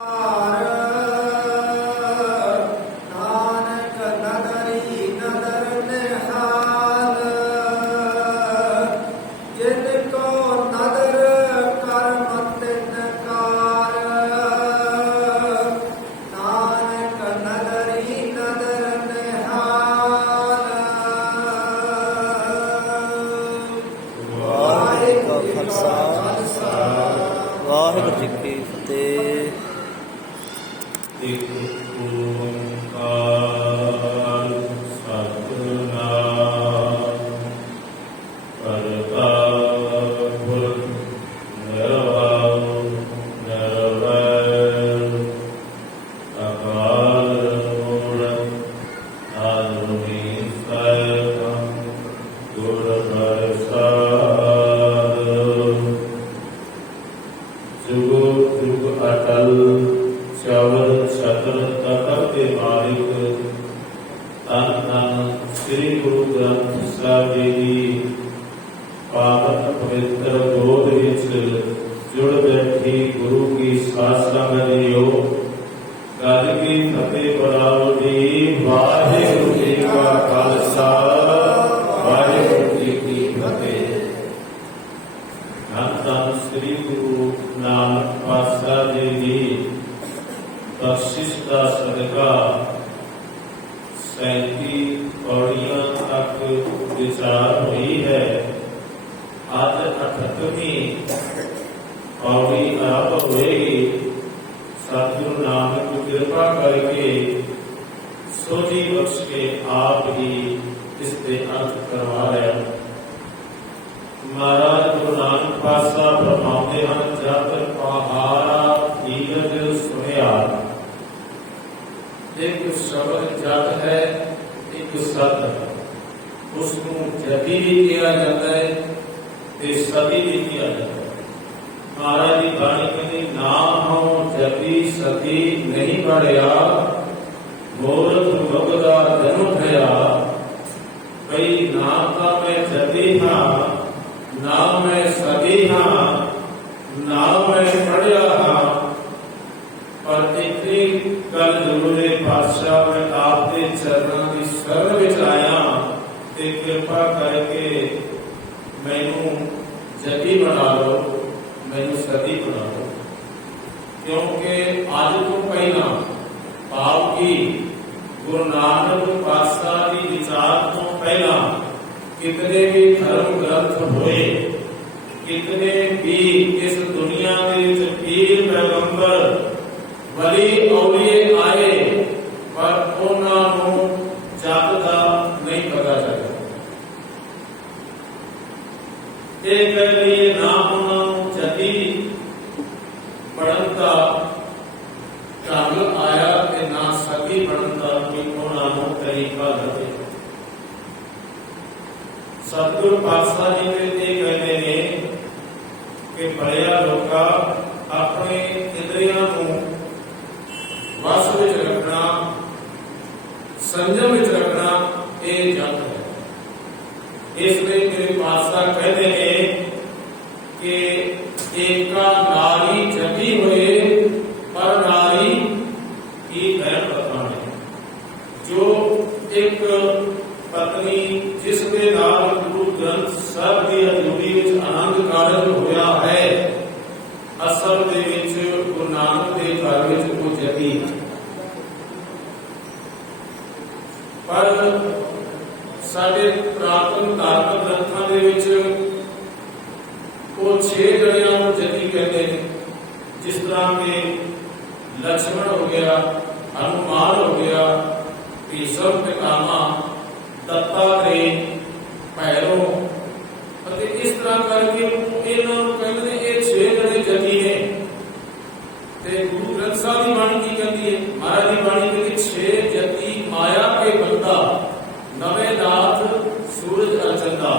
नानक नदरी नदर निहाल, जिनको नदर कर्म तिन कार। नानक नदरी नदर निहाल। ਵਾਹਿਗੁਰੂ ਜੀ ਕਾ ਖਾਲਸਾ ਵਾਹਿਗੁਰੂ ਜੀ ਕੀ ਫਤਿਹ। ਇਕ ਓੰਕਾਰ ਸਤਿਨਾਮ ਕਰਤਾ ਪੁਰਖ ਨਿਰਭਉ ਨਿਰਵੈਰ ਅਕਾਲ ਮੂਰਤ ਆਦਿ ਸੈਭੰ ਗੁਰ ਪ੍ਰਸਾਦ। जुगो जुग अटल चवर छतर तकर के मालिक धन धन श्री गुरु ग्रंथ साहिब जी पावन पवित्र गोद विच जुड़ बैठी गुरु की साथ संगत जियो। गल की फतेह बुलाओ जी। वाहिगुरू जी का खालसा वाहिगुरू जी की फतेह। धन धन श्री गुरु नानक पातशाह जी बख्शिश का सदका 37 पौड़ियां तक विचार हुई है। आज 78वीं पौड़ी आरंभ होगी। सतगुरु नानक कृपा करके सोझी बख्श के आप ही इसके अर्थ करवा रहे। महाराज गुरु नानक पातशाह फरमाते हैं, जब पहाड़ा नीरज सुनिया। एक शब्द जग है, एक सत है। उसको जति भी किया जाता है ते सती भी किया जाता है। महाराज जी बाणी कहती, नाम हो जति सती नहीं पढ़िया, मूर्ख मुगदा जन उठया। कई नाम का मैं जति हाँ, ना मैं सदी हाँ, ना मैं पढ़िया हाँ। पर इतनी गल जरूर है पातशाह, मैं आपके चरणों की शरण विच आया ते कृपा करके मैनू जदी बना लो, मैनू सदी बना लो। क्योंकि आज तो पहला पाप की गुरु नानक पातशाह की विचार तो पहला कितने भी धर्म ग्रंथ हुए, कितने भी इस दुनिया में पीर पैगंबर वली औलिए आए, पर उन्होंने जग का नहीं पता चला। एक लिए ना उन्होंने जति पढ़न का ढंग आया कि ना सती पढ़न का कोई उन्होंने तरीका लगे। सतगुरु पातशाह जी ने कहते हैं कि बड़िया लोग अपने इंद्रियों को वश में रखना, संयम में रखना, ये जग है। इसलिए मेरे पातशाह कहते हैं कि एका नारी जगी हुए पर नारी की बहन बताने। जो एक पत्नी जिसके नाल गुरु ग्रंथ साहिब की हजूरी विच आनंद कारज होया है, असल दे विच गुरु नानक दे घर विच वो जगी। पर साडे पुरातन धार्मिक ग्रंथां दे विच वो 6 जणियां नूं जगी कहते हैं। जिस तरह के लक्ष्मण हो गया, हनुमान हो गया, भीष्म पितामह, दत्तात्रेय, भैरव, इस तरह करके कहते ये 6 जने जगी ने। गुरु ग्रंथ साहिब की बाणी की कहती है, महाराज की बाणी कहती 6 जति माया के बंदा, नवे नाथ सूरज अर्चंदा।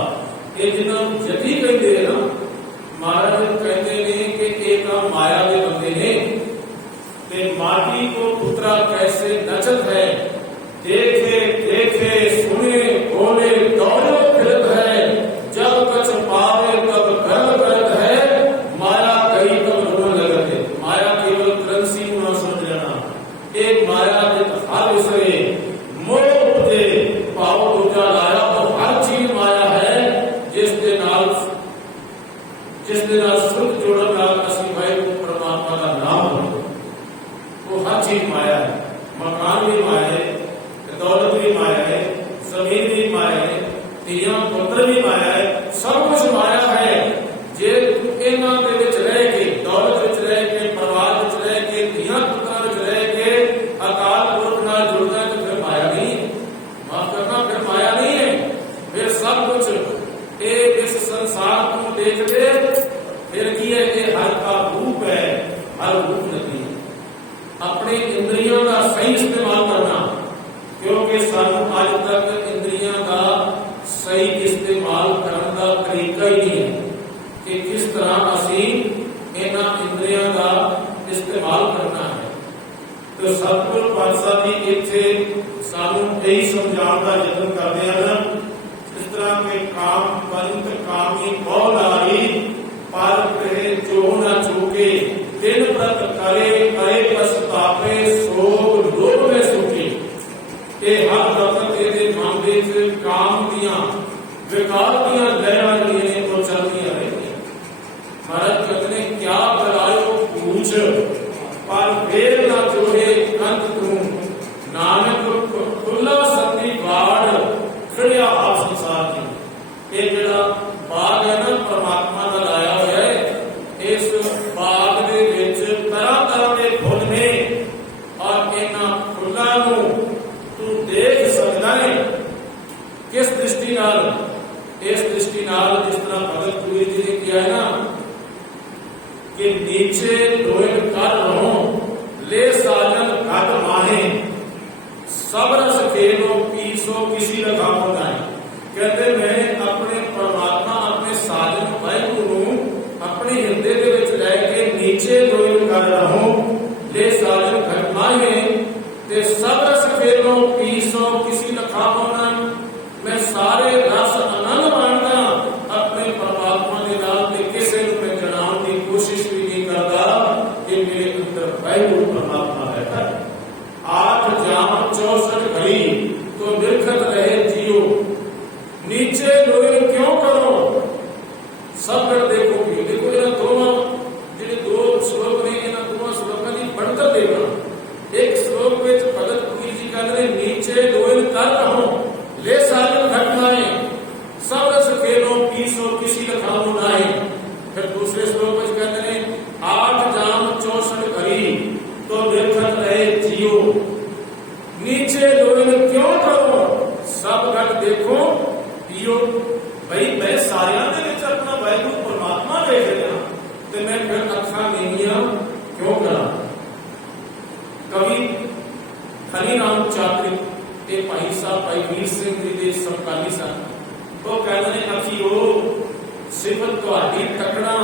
ये जिन्होंने जति कहते हैं ना, महाराज कहते हैं कि एक माया के बंदे ने। माटी को पुत्रा कैसे नचत है, देखे देखे सुने बोले दौड़े फिरत है। जब कछ पावे तब गर्व करत है, माया कही तब रोने लगत है। माया केवल क्रंसी एक माया जित हर विसरे मोह उपजे भाव दूजा लाया। और हर चीज माया है जिस दे नाल सुख जोड़न नाल असीं वाहिगुरू परमात्मा का नाम लओ। वो हर चीज माया है। मकान भी माया है, दौलत भी माया है, जमीन भी माया है, धीआं पुत्र भी माया है, सब कुछ माया है। जे इन्हां दे विच रह के, दौलत विच रह के, परिवार विच रह के, धीआं पुत्रां विच रह के अकाल पुरख नाल जुड़ना तो फिर माया नहीं है। माफ करना, फिर माया नहीं है। फिर सब कुछ इस संसार को देख दे, फिर की है कि हर का रूप है, हर रूप नहीं। अपने इंद्रियों का सही इस्तेमाल करना, क्योंकि सानू अज तक इंद्रियों का सही इस्तेमाल करने का तरीका ही नहीं है कि किस तरह असी इन्हां इंद्रियों का इस्तेमाल करना है। तो सतगुरु पातशाह जी इत्थे सानू यही समझाने का यत्न करते हैं। इस तरह के काम पंत कामी बहु नारी पर कहे जो न चूके दिन प्रत करे करे पछतावे सोग लोभ में सुखी। ये हर वक्त तेरे मन दे काम दियां विकार दियां लहरां जिहड़ियां तो चलदियां रहंदियां। महाराज कहते ने क्या करायो पूछ पर फेर ना जोड़े अंत तू। नानक खुला सती बाड़ खड़िया आप संसार की। ये जिहड़ा बाग है ना परमात्मा का लाया हुआ है, इस बाग दे विच तरह तरह के फुल ने और इन्हां फुल्लां नूं तू देख सकदा है किस दृष्टि नाल। इस दृष्टि नाल जिस तरह भगत कबीर जी ने किया है ना कि नीचे लोहन कर रहो ले साजन घट माहे सब रस खेलो पीसो किसी लगा होता है। कहते मैं अपने परमात्मा अपने साजन वाहिगुरू अपने हिरदे दे विच रह के नीचे लोहन कर रहो ले साजन घट माहे ते सब रस खेलो पीसो किसी लखा होना। मैं सारे रस आनंद माणदा अपने परमात्मा के नाल ते किसी नूं मैं जणाउण की कोशिश भी नहीं करता कि मेरे अंदर वाहिगुरू परमात्मा बैठा है। 8 जाम 64 घड़ी तो निरखत रहे जियो नीचे लोहन क्यों करो सब गढ़ देखो भी। देखो इन्हां दोवां जिहड़े दो श्लोक ने इन्हां दोवां श्लोकां दी बढ़तर देखना। एक श्लोक में भगत कबीर जी कहते हैं नीचे लोहन कर रहो ले साजन घटनाएं सब रस खेलो पीसो किसी लखाओ नाए। फिर दूसरे श्लोक में कहते हैं 8 जाम 64 घड़ी तो निरखत रहे जियो नीचे लोहन क्यों करो सब घट देखो पियो। भाई मैं सारियां दे विच अपना वाहिगुरू परमात्मा देख रहा ते मैं फिर अखां नीवियां क्यों करा। कवि हरि राम चातरिक ते भाई साहब भाई वीर सिंह जी दे समकाली सन। तो कहते हैं अखियो सिफत तुहाडी तकड़ा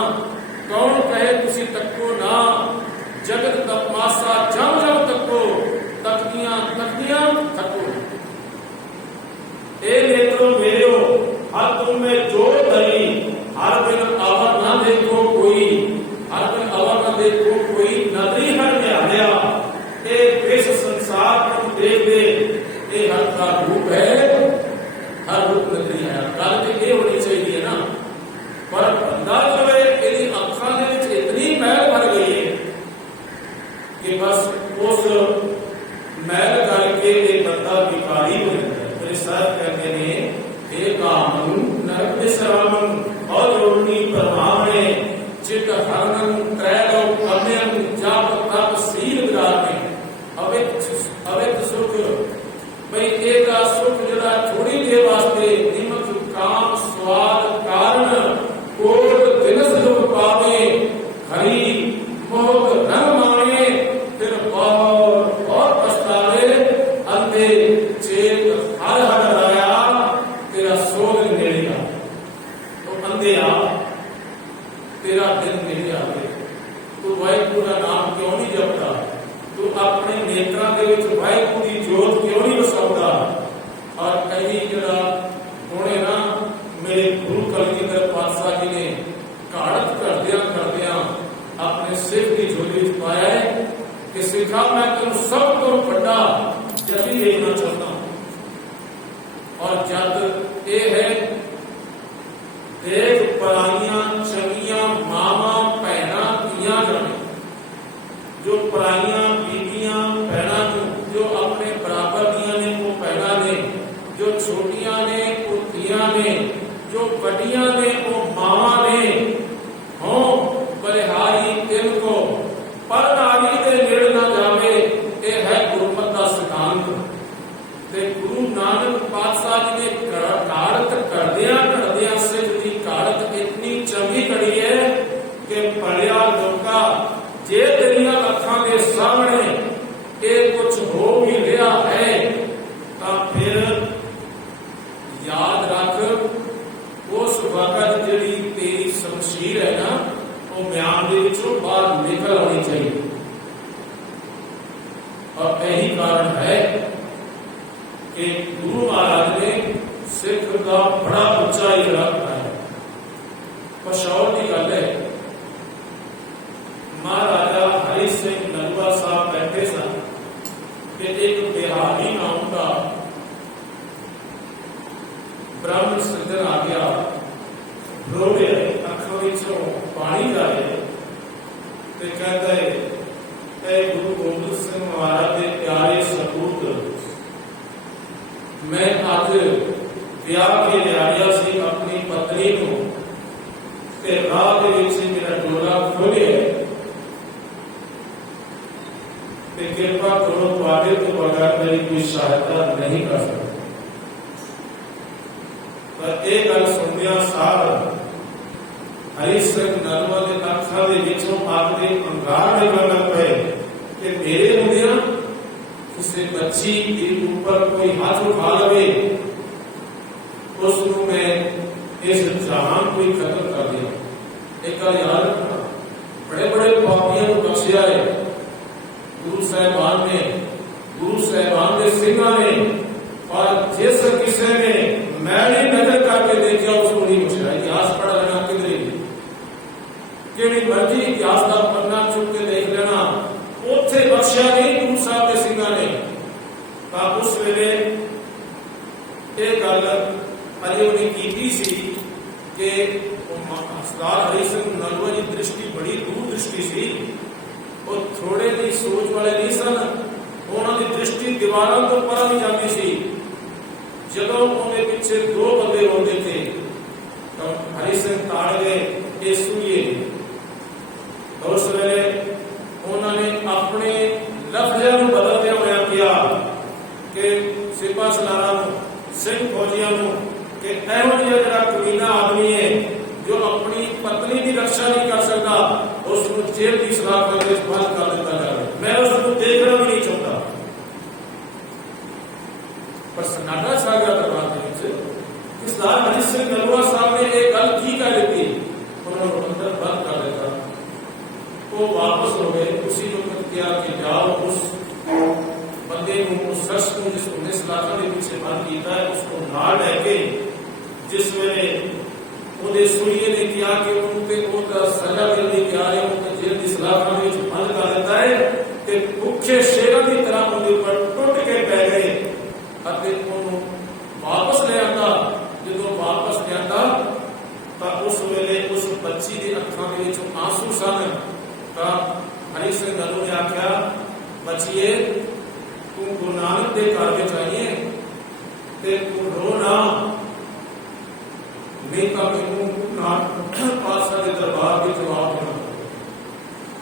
कौन कहे तुसी तक्को ना जगत तमाशा जम जम तक्को तकदियां तकदियां तक्को। ए नेत्रो मेरेओ हर तुम में जो धरी हर बिन आवर ना देखो कोई हर बिन आवर ना देखो कोई नदरी हर में आया। इस संसार को देख दे ये हर का रूप है हर रूप नजरी है। गल तो ये होनी चाहिए ना पर बंदा जो है यदि अखां दे विच इतनी मैल भर गई है कि बस उस मैल करके ये बंदा भिखारी हो जाता है। मेरे साथ कहते हैं हे कामन नरक विश्रामन और जोड़नी परमावने चित हरन त्रैलो कम्यन जाप तप सील विरामे। अवित सुख भाई एदा सुख जड़ा थोड़ी देर वास्ते निमक काम स्वाद कारण कोट दिनस दुख पावे हरि मोह रंग माने फिर और पछतावे अंधे चेत हर हर राया तेरा सोग नेड़ेगा। तो अंधे आ तेरा दिन नहीं आवे तू वाहिगुरू का नाम क्यों नहीं जपता। तू अपने नेत्रा के विच वाहिगुरू की जोत क्यों नहीं वसाउंदा। और कहीं जरा होने ना मेरे गुरु कलगीधर पातशाह जी ने घाड़त करदियां करदियां अपने सिर की झोली पाया है कि सिखा मैं तुम सब तो बड़ा जल्दी देखना चाहता हूं। और जब ये है देख पराइयां चंगियां मावा भैना धीआं जाने, जो पराइयां बीबियां भैना जो अपने बराबर दियां ने वो भैना ने, जो छोटियां ने वो धीआं ने, जो बड़ियां ने वो मावा ने, हो बलिहारी इनको पर नारी दे नेड़ ना जावे। ये है गुरमत का सिद्धांत। ते गुरु नानक पातशाह जी ने कारत करदिया सिख की कारत इतनी चंगी करी है कि भलिया लोका जे तेरिया अखां के सामने ये कुछ हो भी लिया है तो फिर याद रख उस वक्त जी तेरी शमशीर है ना वो म्यान के विचों बाहर निकल आनी चाहिए। और यही कारण है कि गुरु महाराज ने सिख का बड़ा उच्चा इकरार बनाया। पशौर की गल है, महाराजा हरि सिंह नलवा साहब बैठे सन कि एक बिहारी नाम का ब्राह्मण सज्जन आ गया, रो रहे अखों विचों पानी जा रहे ते कहता है गुरु गोबिंद सिंह महाराज के प्यारे सपूत, मैं अज ब्याह के लिया सी अपनी पत्नी को ते राह के विच मेरा डोला खोलिया ते कृपा करो तुहाडे तो बगैर मेरी कोई सहायता नहीं कर सकता। पर एक गल सुनिया साहब हरि सिंह नलवा के अखां दे विचों आपके अंगार निकल पे कि मेरे हुंदियां किसी बच्ची के ऊपर कोई हाथ उठा लवे उसको मैं इस जहान को ही खत्म कर दिया। एक गल याद रखना, बड़े बड़े पापियों को बख्शिया है गुरु साहिबान ने, गुरु साहिबान के सिंघां ने, और जिस किसी ने मैली नजर करके देखा उसको नहीं बख्शिया। इतिहास पढ़ लेना, किधर कि मर्जी इतिहास का पन्ना चुप के देख लेना, उसे बख्शिया नहीं गुरु साहब के सिंघां ने। उस वेले ये गल अजे उन्हें की सी कि सरदार हरि सिंह नलवा की दृष्टि बड़ी दूर दृष्टि सी, वो थोड़े जी सोच वाले नहीं सन, उन्होंने दृष्टि दीवारों तो पर भी जाती सी। जदों उन्हें पीछे दो बंदे होते थे तो हरि सिंह ताड़ गए ये सुनिए। उस वेले उन्होंने अपने लफ्ज़ों को बदलते हुए किया कि सिपा सलारा सिंह फौजियों कि एवं जिहड़ा कमीना आदमी है जो अपनी पत्नी की रक्षा नहीं कर सकता उसको जेल की सलाह करके बंद कर दिया जाए। मैं उसको देखना भी नहीं चाहता। पर सन्नाटा छा गया दरबार के सरदार हरि सिंह नलवा साहब ने एक गल की कह दी, उन्होंने अंदर बंद कर दिया। वो वापस हो गए, उसी वक्त किया कि जाओ उस बंदे को, उस शख्स को जिसको सलाखा के पीछे बंद किया है उसको नाल लैके जिस वेले उन्हें सुनिए ने किया कि उनके सजा मिलने तैयार है, उनको जेल की सलाखा में बंद कर देता है कि भुखे शेरों की तरह उनके ऊपर टुट के पै गए। वापस ले आता, जो वापस ले आता तो उस वेले उस बच्ची की अखां के आंसू सन। हरि सिंह नलवा ने आख्या, बच्चिए तू गुरु नानक के घर में चाहिए ते तू रो ना, नहीं तो मैनू पातशाह के दरबार में जवाब देना।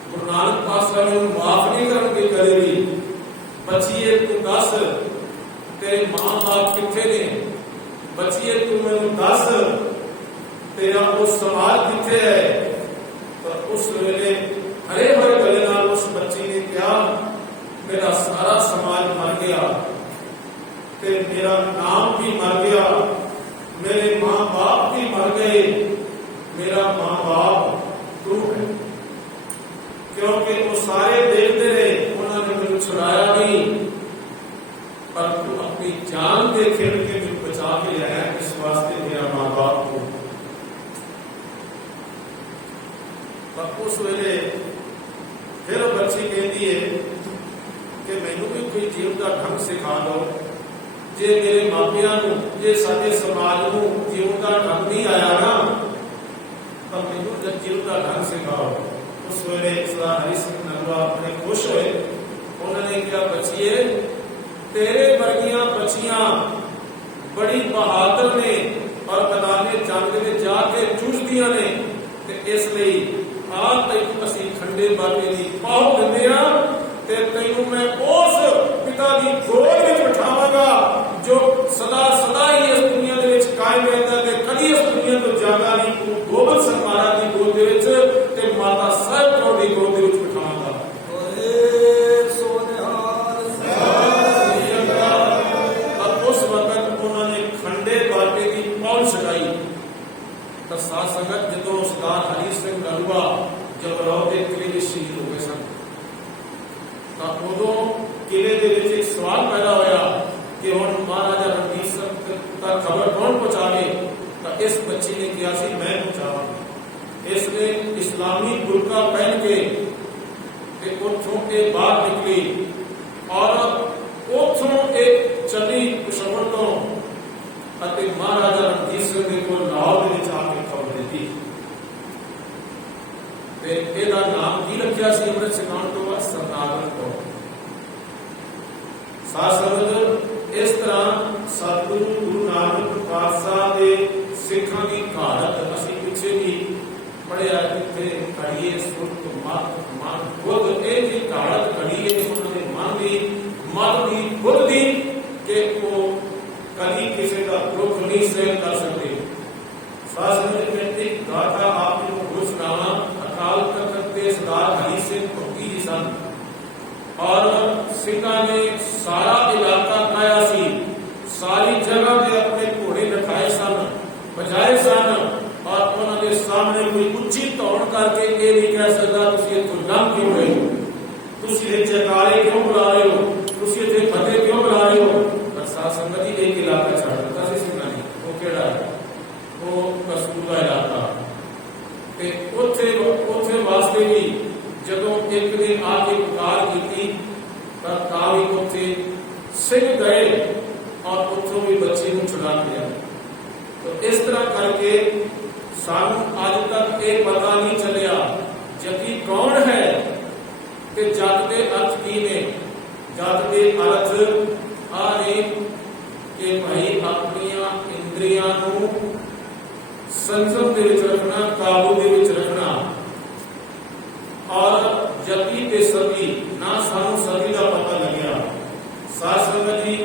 गुरु नानक पातशाह ने माफ नहीं करके कदे भी। बच्चिए तू दस तेरे मां बाप किथे ने, बच्चिए तू मैनू दस तेरा वो समाज किथे है। तो उस वेले हरे हरे गले नाल उस बच्ची ने कहा, मेरा सारा समाज मर गया ते मेरा नाम भी मर गया, मेरे मां बाप भी मर गए, मेरा मां बाप तू है। क्योंकि वो सारे देखते रहे, उन्होंने मुझे छुड़ाया नहीं, पर तू अपनी जान दे खेल के मुझे बचा के लाया, इस वास्ते मेरा मां बाप को। पर उस वेले फिर बच्ची कहती है ਜੀਵਨ ਦਾ ਢੰਗ ਸਿਖਾ ਦਿਓ। ਜੇ ਮੇਰੇ ਮਾਪਿਆਂ ਨੂੰ, ਜੇ ਸਾਡੇ ਸਮਾਜ ਨੂੰ ਜੀਵਨ ਦਾ ਢੰਗ ਨਹੀਂ ਆਇਆ ਨਾ, ਤਾਂ ਮੈਨੂੰ ਜੀਵਨ ਦਾ ਢੰਗ ਸਿਖਾਓ। ਉਸ ਵੇਲੇ ਸਰਦਾਰ ਹਰੀ ਸਿੰਘ ਨਲੂਆ ਆਪਣੇ ਖੁਸ਼ ਹੋਏ। ਉਹਨਾਂ ਨੇ ਕਿਹਾ, ਬੱਚੀਏ, ਤੇਰੇ ਵਰਗੀਆਂ ਬੱਚੀਆਂ ਬੜੀ ਬਹਾਦਰ ਨੇ ਔਰ ਮੈਦਾਨੇ ਜੰਗ ਦੇ ਵਿੱਚ ਜਾ ਕੇ ਜੂਝਦੀਆਂ ਨੇ, ਤੇ ਇਸ ਲਈ ਆਪ ਤੈਨੂੰ ਅਸੀਂ ਖੰਡੇ ਬਾਬੇ ਦੀ ਪਾਹੁ ਦਿੰਦੇ ਹਾਂ, ਤੇ ਤੈਨੂੰ ਮੈਂ ਉਸ ਪਿਤਾ ਦੀ ਗੋਦ ਵਿੱਚ ਬਿਠਾਵਾਂਗਾ ਜੋ ਸਦਾ ਸਦਾ ਹੀ ਇਸ ਦੁਨੀਆ ਦੇ ਵਿੱਚ ਕਾਇਮ ਰਹਿੰਦਾ ਤੇ ਕਦੀ ਇਸ ਦੁਨੀਆ ਤੋਂ ਜਾਂਦਾ ਨਹੀਂ। ਤੂੰ ਗੋਬਿੰਦ ਸਿੰਘ ਮਹਾਰਾਜ ਦੀ ਗੋਦ ਦੇ ਵਿੱਚ ਤੇ ਮਾਤਾ ਸਾਹਿਬ ਕੌਰ ਦੀ ਗੋਦ ਦੇ ਵਿੱਚ ਬਿਠਾਵਾਂਗਾ। ਉਸ ਵਕਤ ਉਹਨਾਂ ਨੇ ਖੰਡੇ ਬਾਬੇ ਦੀ ਪਹੁੰਚ ਛਕਾਈ। ਤਾਂ ਸਾਧ ਸੰਗਤ, ਜਦੋਂ ਸਰਦਾਰ ਹਰੀ ਸਿੰਘ ਨਲੂਆ ਜਗਰਾਉਂ ਦੇ ਕਿਲੇ ਵਿੱਚ ਸ਼ਹੀਦ ਹੋ ਗਏ ਸਨ, ਤਾਂ ਉਦੋਂ ਕਿਲੇ ਦੇ ਵਿੱਚ ਇੱਕ ਸਵਾਲ ਪੈਦਾ ਹੋਇਆ ਕਿ ਹੁਣ ਮਹਾਰਾਜਾ ਰਣਜੀਤ ਸਿੰਘ ਤੱਕ ਖਬਰ ਕੌਣ ਪਹੁੰਚਾਵੇ? ਤਾਂ ਇਸ ਬੱਚੀ ਨੇ ਕਿਹਾ ਸੀ, ਮੈਂ ਪਹੁੰਚਾਵਾਂਗੀ। ਇਸ ਨੇ ਇਸਲਾਮੀ ਬੁਰਕਾ ਪਹਿਨ ਕੇ ਤੇ ਉੱਥੋਂ ਇਹ ਬਾਹਰ ਨਿਕਲੀ ਔਰ ਉੱਥੋਂ ਇਹ ਚੱਲੀ ਪਿਸ਼ਾਵਰ ਤੋਂ ਅਤੇ ਮਹਾਰਾਜਾ ਰਣਜੀਤ ਸਿੰਘ ਦੇ ਕੋਲ ਲਾਹੌਰ ਦੇ ਵਿੱਚ ਆ ਕੇ ਖਬਰ ਦਿੱਤੀ। ਤੇ ਇਹਦਾ ਨਾਮ ਕੀ ਰੱਖਿਆ ਸੀ ਅੰਮ੍ਰਿਤ ਛਕਾਉਣ ਤੋਂ ਬਾਅਦ? ਸਰਦਾਰ ਕੌਰ। ਸਾਧ ਸੰਗਤ, ਇਸ ਤਰ੍ਹਾਂ ਸਤਿਗੁਰੂ ਗੁਰੂ ਨਾਨਕ ਪਾਤਸ਼ਾਹ ਦੇ ਸਿੱਖਾਂ ਦੀ ਘਾੜਤ ਅਸੀਂ ਪਿੱਛੇ ਵੀ ਪੜਿਆ, ਕਿੱਥੇ ਕੜੀਏ ਸੁਰਤ ਮਨ ਖੁਦ, ਇਹ ਦੀ ਘਾੜਤ ਕੜੀਏ ਉਹਨਾਂ ਦੇ ਮਨ ਦੀ ਖੁਦ ਦੀ, ਕਿ ਉਹ ਕਦੀ ਕਿਸੇ ਦਾ ਦੁੱਖ ਨਹੀਂ ਸਹਿ ਕਰ ਸਕਦੇ। ਸਾਧ ਸੰਗਤ, ਮੈਂ ਇੱਕ ਗਾਥਾ ਆਪ ਨੂੰ ਹੋਰ ਸੁਣਾਵਾਂ। ਅਕਾਲ ਤਖਤ ਦੇ ਸਰਦਾਰ ਹਰੀ ਸਿੰਘ ਭੱਗੀ ਜੀ ਸਨ ਔਰ ਸਿੰਘਾਂ ਨੇ ਸਾਰਾ ਇਲਾਕਾ ਖਾਇਆ ਸੀ, ਸਾਰੀ ਜਗ੍ਹਾ ਤੇ ਆਪਣੇ ਘੋੜੇ ਰਖਾਏ ਸਨ, ਬਜਾਏ ਸਨ, ਔਰ ਉਹਨਾਂ ਦੇ ਸਾਹਮਣੇ ਕੋਈ ਉੱਚੀ ਧੌਣ ਕਰਕੇ ਇਹ ਨਹੀਂ ਕਹਿ ਸਕਦਾ ਤੁਸੀਂ ਇੱਥੋਂ ਲੰਘ ਕਿਉਂ ਗਏ, ਤੁਸੀਂ ਇਹ ਜੈਕਾਰੇ ਕਿਉਂ ਬੁਲਾ ਰਹੇ ਹੋ, ਤੁਸੀਂ ਇੱਥੇ ਫਤਿਹ ਕਿਉਂ ਬੁਲਾ ਰਹੇ ਹੋ। ਪਰ ਸਾਧ ਸੰਗਤ ਜੀ, ਇੱਕ ਇਲਾਕਾ ਛੱਡ ਦਿੱਤਾ ਸੀ ਸਿੰਘਾਂ ਨੇ। ਉਹ ਕਿਹੜਾ ਹੈ? ਉਹ ਕਸੂਰ ਦਾ ਇਲਾਕਾ। ਤੇ ਉੱਥੇ ਵਾਸਤੇ ਵੀ ਜਦੋਂ ਇੱਕ ਦਿਨ ਆ ਕੇ ਪੁਕਾਰ ਕੀਤੀ ਤਾਂ ਤਾਂ ਵੀ ਉੱਥੇ ਸਿੰਘ ਗਏ ਔਰ ਉੱਥੋਂ ਵੀ ਬੱਚੇ ਨੂੰ ਛੁਡਾ ਲਿਆ। ਤਾਂ ਇਸ ਤਰ੍ਹਾਂ ਕਰਕੇ ਸਾਨੂੰ ਅੱਜ ਤੱਕ ਇਹ ਪਤਾ ਨਹੀਂ ਚੱਲਿਆ ਜਤੀ ਕੌਣ ਹੈ ਤੇ ਜਤ ਦੇ ਅਰਥ ਕੀ ਨੇ। ਜਤ ਦੇ ਅਰਥ ਆ ਨੇ ਕਿ ਭਾਈ ਆਪਣੀਆਂ ਇੰਦਰੀਆਂ ਨੂੰ ਸੰਜਮ ਦੇ ਵਿੱਚ ਰੱਖਣਾ, ਕਾਬੂ ਦੇ ਵਿੱਚ ਰੱਖਣਾ। ਔਰ ਜਤੀ ਤੇ ਸਤੀ ਨਾ ਸਾਨੂੰ ਸਤੀ ਦਾ ਪਤਾ ਲੱਗਿਆ। ਸਾਧ ਸੰਗਤ ਜੀ,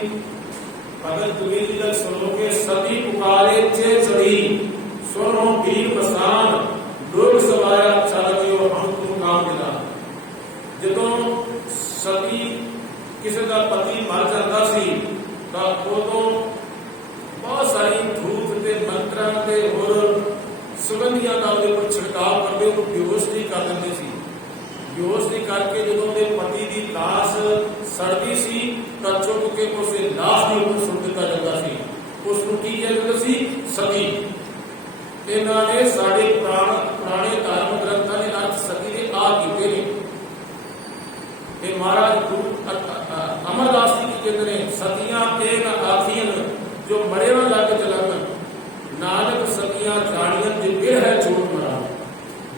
ਭਗਤ ਕਬੀਰ ਜੀ ਦਾ ਸੁਣੋਗੇ, ਸਤੀ ਪੁਕਾਰੇ ਚੇ ਚੜੀ, ਸੁਣੋ ਵੀਰ ਮਸਾਨ, ਲੋਕ ਸਵਾਇਆ ਚੱਲ ਜਿਓ ਹਮ ਤੂੰ ਕਾਮ ਮਿਲਾ। ਜਦੋਂ ਸਤੀ ਕਿਸੇ ਦਾ ਪਤੀ ਮਰ ਜਾਂਦਾ ਸੀ ਤਾਂ ਉਦੋਂ ਬਹੁਤ ਸਾਰੀ ਧੂਪ ਤੇ ਮੰਤਰਾਂ ਤੇ ਹੋਰ ਸੁਗੰਧੀਆਂ ਦਾ ਉਹਦੇ ਉੱਪਰ ਛਿੜਕਾਅ ਕਰਦੇ, ਉਹ ਬੇਹੋਸ਼ ਨਹੀਂ ਕਰ ਦਿੰਦੇ ਸੀ। ਬੇਹੋਸ਼ ਨਹੀਂ ਕਰਕੇ ਜਦੋਂ ਉਹਦੇ ਪਤੀ ਦੀ ਲਾਸ਼ ਸੜਦੀ ਸੀ ਤਾਂ ਚੁੱਕ ਕੇ ਉਸੇ ਲਾਸ਼ ਦੇ ਉੱਪਰ ਸੁੱਟ ਦਿੱਤਾ ਜਾਂਦਾ ਸੀ। ਉਸ ਨੂੰ ਕੀ ਕਹਿੰਦੇ ਸੀ? ਸਤੀ। ਇਹਨਾਂ ਨੇ ਸਾਡੇ ਪੁਰਾਣੇ ਧਾਰਮਿਕ ਗ੍ਰੰਥਾਂ ਦੇ ਅਰਥ ਸਤੀ ਦੇ ਆ ਕੀਤੇ ਨੇ। ਇਹ ਮਹਾਰਾਜ ਗੁਰੂ ਅਮਰਦਾਸ ਜੀ ਕੀ ਕਹਿੰਦੇ ਨੇ? ਸਤੀਆਂ ਇਹ ਨਾ ਆਖੀਆਂ ਜੋ ਮਰੇ ਨਾ ਲੱਗ ਚਲਨ, ਨਾਨਕ ਸਤੀਆਂ ਜਾਣੀਆਂ ਜੇ ਬਿਰ ਹੈ ਝੂਠ ਮਰਾ।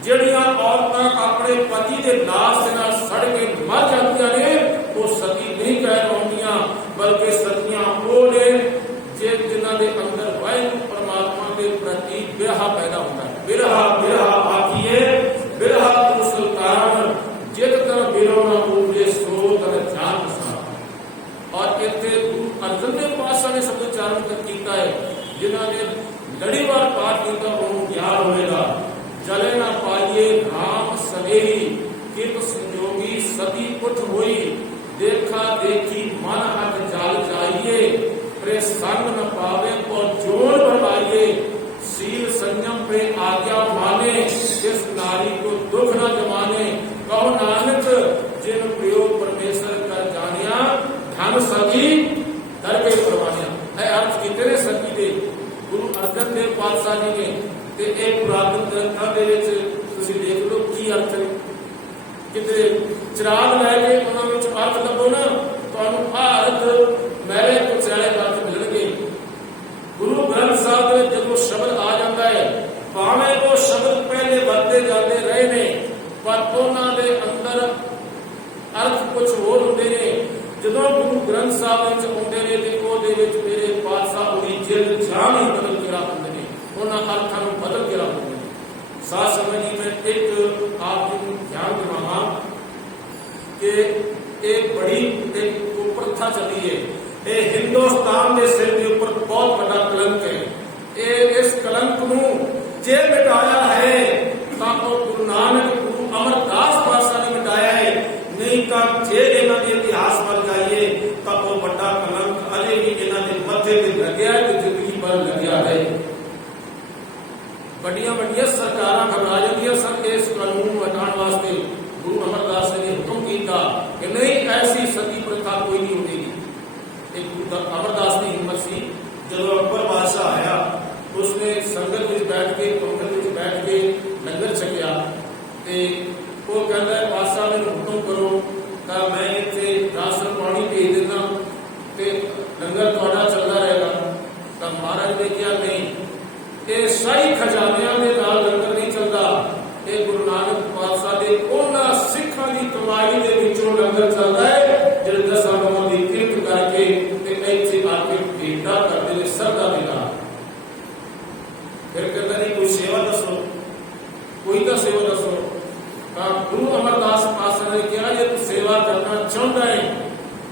ਜਿਹੜੀਆਂ ਔਰਤਾਂ ਆਪਣੇ ਪਤੀ ਦੇ ਲਾਸ਼ ਦੇ ਨਾਲ ਸੜ ਕੇ ਮਰ ਜਾਂਦੀਆਂ ਨੇ, ਉਹ ਸਤੀ ਨਹੀਂ ਕਹਿ ਪਾਉਂਦੀਆਂ, ਬਲਕਿ ਸਤੀਆਂ ਉਹ ਨੇ ਜਿਨ੍ਹਾਂ ਦੇ ਅੰਦਰ ਵਾਹਿਗੁਰੂ ਪਰਮਾਤਮਾ ਦੇ ਪ੍ਰਤੀ ਬਿਰਹਾ ਪੈਦਾ ਹੁੰਦਾ ਹੈ। ਬਿਰਹਾ ਆਖੀਏ, ਬਿਰਹਾ ਤੂੰ ਸੁਲਤਾਨ, ਜਿਤ ਤਰ ਬਿਰੋ ਨਾ ਉਪਜੇ ਸੋ ਤਰ ਜਾਨ ਸਾ। ਔਰ ਇੱਥੇ ਗੁਰੂ ਅਰਜਨ ਦੇਵ ਪਾਤਸ਼ਾਹ ਨੇ ਸ਼ਬਦ ਉਚਾਰਨ ਕੀਤਾ ਹੈ, ਜਿਨ੍ਹਾਂ ਨੇ ਲੜੀਵਾਰ ਪਾਠ ਕੀਤਾ ਉਹਨੂੰ ਗਿਆਨ ਹੋਵੇਗਾ। ਜਲੇ ਨਾ ਪਾਈਏ ਰਾਮ ਸਵੇਰੀ, ਕਿਰਤ ਸੰਜੋਗੀ ਸਤੀ ਉੱਠ ਹੋਈ, ਦੇਖਾ ਦੇਖੀ ਮਨ ਹੱਥ ਜਲ ਜਾਈਏ, प्रे संग न पावे और जोर बढ़ाइए, सील संयम पे आज्ञा माने, जिस नारी को दुख न जमाने। कहो नानक जिन प्रयोग परमेश्वर कर जानिया, धन सती दर पे परवानिया। है अर्थ कितने सती दे गुरु अर्जन देव पातशाह जी ने ते एक पुरातन ग्रंथां दे विच तुसीं देख लो की अर्थ कितने चिराग लैके उन्हां विच अर्थ ਲੱਭੋ ना ਤੁਹਾਨੂੰ ਆ ਕੁਝ ਹੋਰ ਹੁੰਦੇ ਨੇ। ਜਦੋਂ ਗੁਰੂ ਗ੍ਰੰਥ ਸਾਹਿਬ ਵਿੱਚ ਆਉਂਦੇ ਨੇ ਤੇ ਉਹਦੇ ਵਿੱਚ ਮੇਰੇ ਪਾਤਸ਼ਾਹ ਉਹਦੀ ਜਿਲਦ ਜਾਨ ਹੀ ਬਦਲ ਕੇ ਰੱਖ ਦਿੰਦੇ ਨੇ, ਉਹਨਾਂ ਅਰਥਾਂ ਨੂੰ ਬਦਲ ਕੇ ਰੱਖ ਦਿੰਦੇ ਨੇ। ਸਾਧ ਸੰਗਤ ਜੀ, ਮੈਂ ਇੱਕ ਆਪ ਜੀ ਨੂੰ ਧਿਆਨ ਦਿਵਾਵਾਂ ਕਿ ਇਹ ਬੜੀ ਇੱਕ ਪ੍ਰਥਾ ਚੱਲੀ ਹੈ। ਇਹ ਹਿੰਦੁਸਤਾਨ ਦੇ ਸਿਰ ਦੇ ਉੱਪਰ ਬਹੁਤ ਵੱਡਾ ਕਲੰਕ ਹੈ। ਇਹ ਇਸ ਕਲੰਕ ਨੂੰ ਜੇ ਮਿਟਾਇਆ ਹੈ ਤਾਂ ਉਹ ਗੁਰੂ ਨਾਨਕ ਗੁਰੂ ਅਮਰਦਾਸ ਪਾਤਸ਼ਾਹ ਨੇ ਮਿਟਾਇਆ ਹੈ, ਨਹੀਂ ਤਾਂ ਜੇ ਇਹਨਾਂ ਦੇ ਇਤਿਹਾਸ ਵੱਲ ਜਾਈਏ ਤਾਂ ਉਹ ਵੱਡਾ ਕਲੰਕ ਅਜੇ ਵੀ ਇਹਨਾਂ ਦੇ ਮੱਥੇ ਤੇ ਲੱਗਿਆ ਹੈ ਤੇ ਜ਼ਿੰਦਗੀ ਭਰ ਲੱਗਿਆ ਹੈ। ਵੱਡੀਆਂ ਵੱਡੀਆਂ ਸਰਕਾਰਾਂ ਘਬਰਾ ਜਾਂਦੀਆਂ ਸਨ ਇਸ ਕਾਨੂੰਨ ਨੂੰ ਹਟਾਉਣ ਵਾਸਤੇ। ਗੁਰੂ ਅਮਰਦਾਸ ਨੇ ਹੁਕਮ ਕੀਤਾ ਕਿ ਨਹੀਂ, ਐਸੀ ਸਤੀ ਪ੍ਰਥਾ ਕੋਈ ਨਹੀਂ ਹੋਵੇਗੀ। ਇਹ ਗੁਰੂ ਅਮਰਦਾਸ ਦੀ ਹਿੰਮਤ ਸੀ। ਜਦੋਂ ਅਕਬਰ ਬਾਦਸ਼ਾਹ ਆਇਆ, ਉਸਨੇ ਸੰਗਤ ਵਿੱਚ ਬੈਠ ਕੇ, ਪੰਗਤ ਵਿੱਚ ਬੈਠ ਕੇ ਲੰਗਰ ਛਕਿਆ ਤੇ ਉਹ ਕਹਿੰਦਾ ਬਾਦਸ਼ਾਹ ਮੈਨੂੰ ਹੁਕਮ ਕਰੋ ਤਾਂ ਮੈਂ ਇੱਥੇ ਰਾਸ਼ਨ ਪਾਣੀ ਭੇਜ ਦਿੰਦਾ ਤੇ ਲੰਗਰ ਤੁਹਾਡਾ ਚੱਲਦਾ ਰਹੇਗਾ। ਤਾਂ ਮਹਾਰਾਜ ਨੇ ਕਿਹਾ ਨਹੀਂ, ਇਹ ਸ਼ਾਹੀ ਖਜ਼ਾਨਿਆਂ ਦੇ ਨਾਲ ਲੰਗਰ ਨਹੀਂ ਚੱਲਦਾ। ਇਹ ਗੁਰੂ ਨਾਨਕ ਪਾਤਸ਼ਾਹ ਦੇ ਉਹਨਾਂ ਸਿੱਖਾਂ ਦੀ ਕਮਾਈ ਦੇ ਵਿੱਚੋਂ ਲੰਗਰ ਚੱਲਦਾ ਹੈ ਜਿਹੜੇ ਦਸਾਂ ਨੌਂ ਦੀ ਕਿਰਤ ਕਰਕੇ ਤੇ ਇੱਥੇ ਆ ਕੇ ਭੇਟਾ ਕਰਦੇ ਨੇ ਸਰਦਾ ਦੇ ਨਾਲ। ਫਿਰ ਕਹਿੰਦਾ ਨਹੀਂ, ਕੋਈ ਸੇਵਾ ਦੱਸੋ, ਕੋਈ ਤਾਂ ਸੇਵਾ ਦੱਸੋ। ਤਾਂ ਗੁਰੂ ਅਮਰਦਾਸ ਪਾਤਸ਼ਾਹ ਨੇ ਕਿਹਾ ਜੇ ਤੂੰ ਸੇਵਾ ਕਰਨਾ ਚਾਹੁੰਦਾ ਹੈ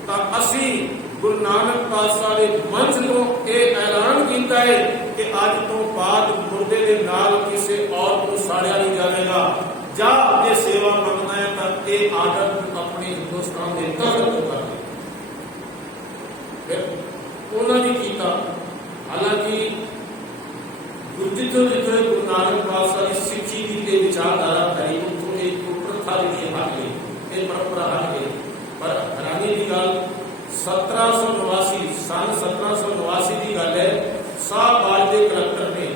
ਤਾਂ ਅਸੀਂ ਗੁਰੂ ਨਾਨਕ ਪਾਤਸ਼ਾਹ ਦੇ ਮੰਚ ਤੋਂ ਇਹ ਐਲਾਨ ਕੀਤਾ ਹੈ ਕਿ ਅੱਜ ਤੋਂ ਬਾਅਦ ਮੁਰਦੇ ਦੇ ਨਾਲ ਕਿਸੇ ਔਰਤ ਨੂੰ ਸਾੜਿਆ ਨਹੀਂ ਜਾਵੇਗਾ। ਜਾਂ ਜੇ ਸੇਵਾ ਮੰਗਣਾ ਹੈ ਤਾਂ ਇਹ ਆਦਤ ਆਪਣੇ ਹਿੰਦੁਸਤਾਨ ਦੇ ਤਖਤ ਤੋਂ ਕਰ। ਫਿਰ ਉਹਨਾਂ ਨੇ ਕੀਤਾ। ਹਾਲਾਂਕਿ ਜਿੱਥੋਂ ਗੁਰੂ ਨਾਨਕ ਪਾਤਸ਼ਾਹ ਦੀ ਸਿੱਖੀ ਦੀ ਤੇ ਵਿਚਾਰਧਾਰਾ ਕਰੀ ਉੱਥੋਂ ਇਹ ਪ੍ਰਥਾ ਜਿਹੜੀ ਹਟ ਗਈ, ਇਹ ਪਰੰਪਰਾ ਹਟ ਗਈ। ਪਰ ਹੈਰਾਨੀ ਦੀ ਗੱਲ 1789 ਸਨ 1789 ਦੀ ਗੱਲ ਹੈ। ਸਾਹਬਾਜ ਦੇ ਕਲੈਕਟਰ ਨੇ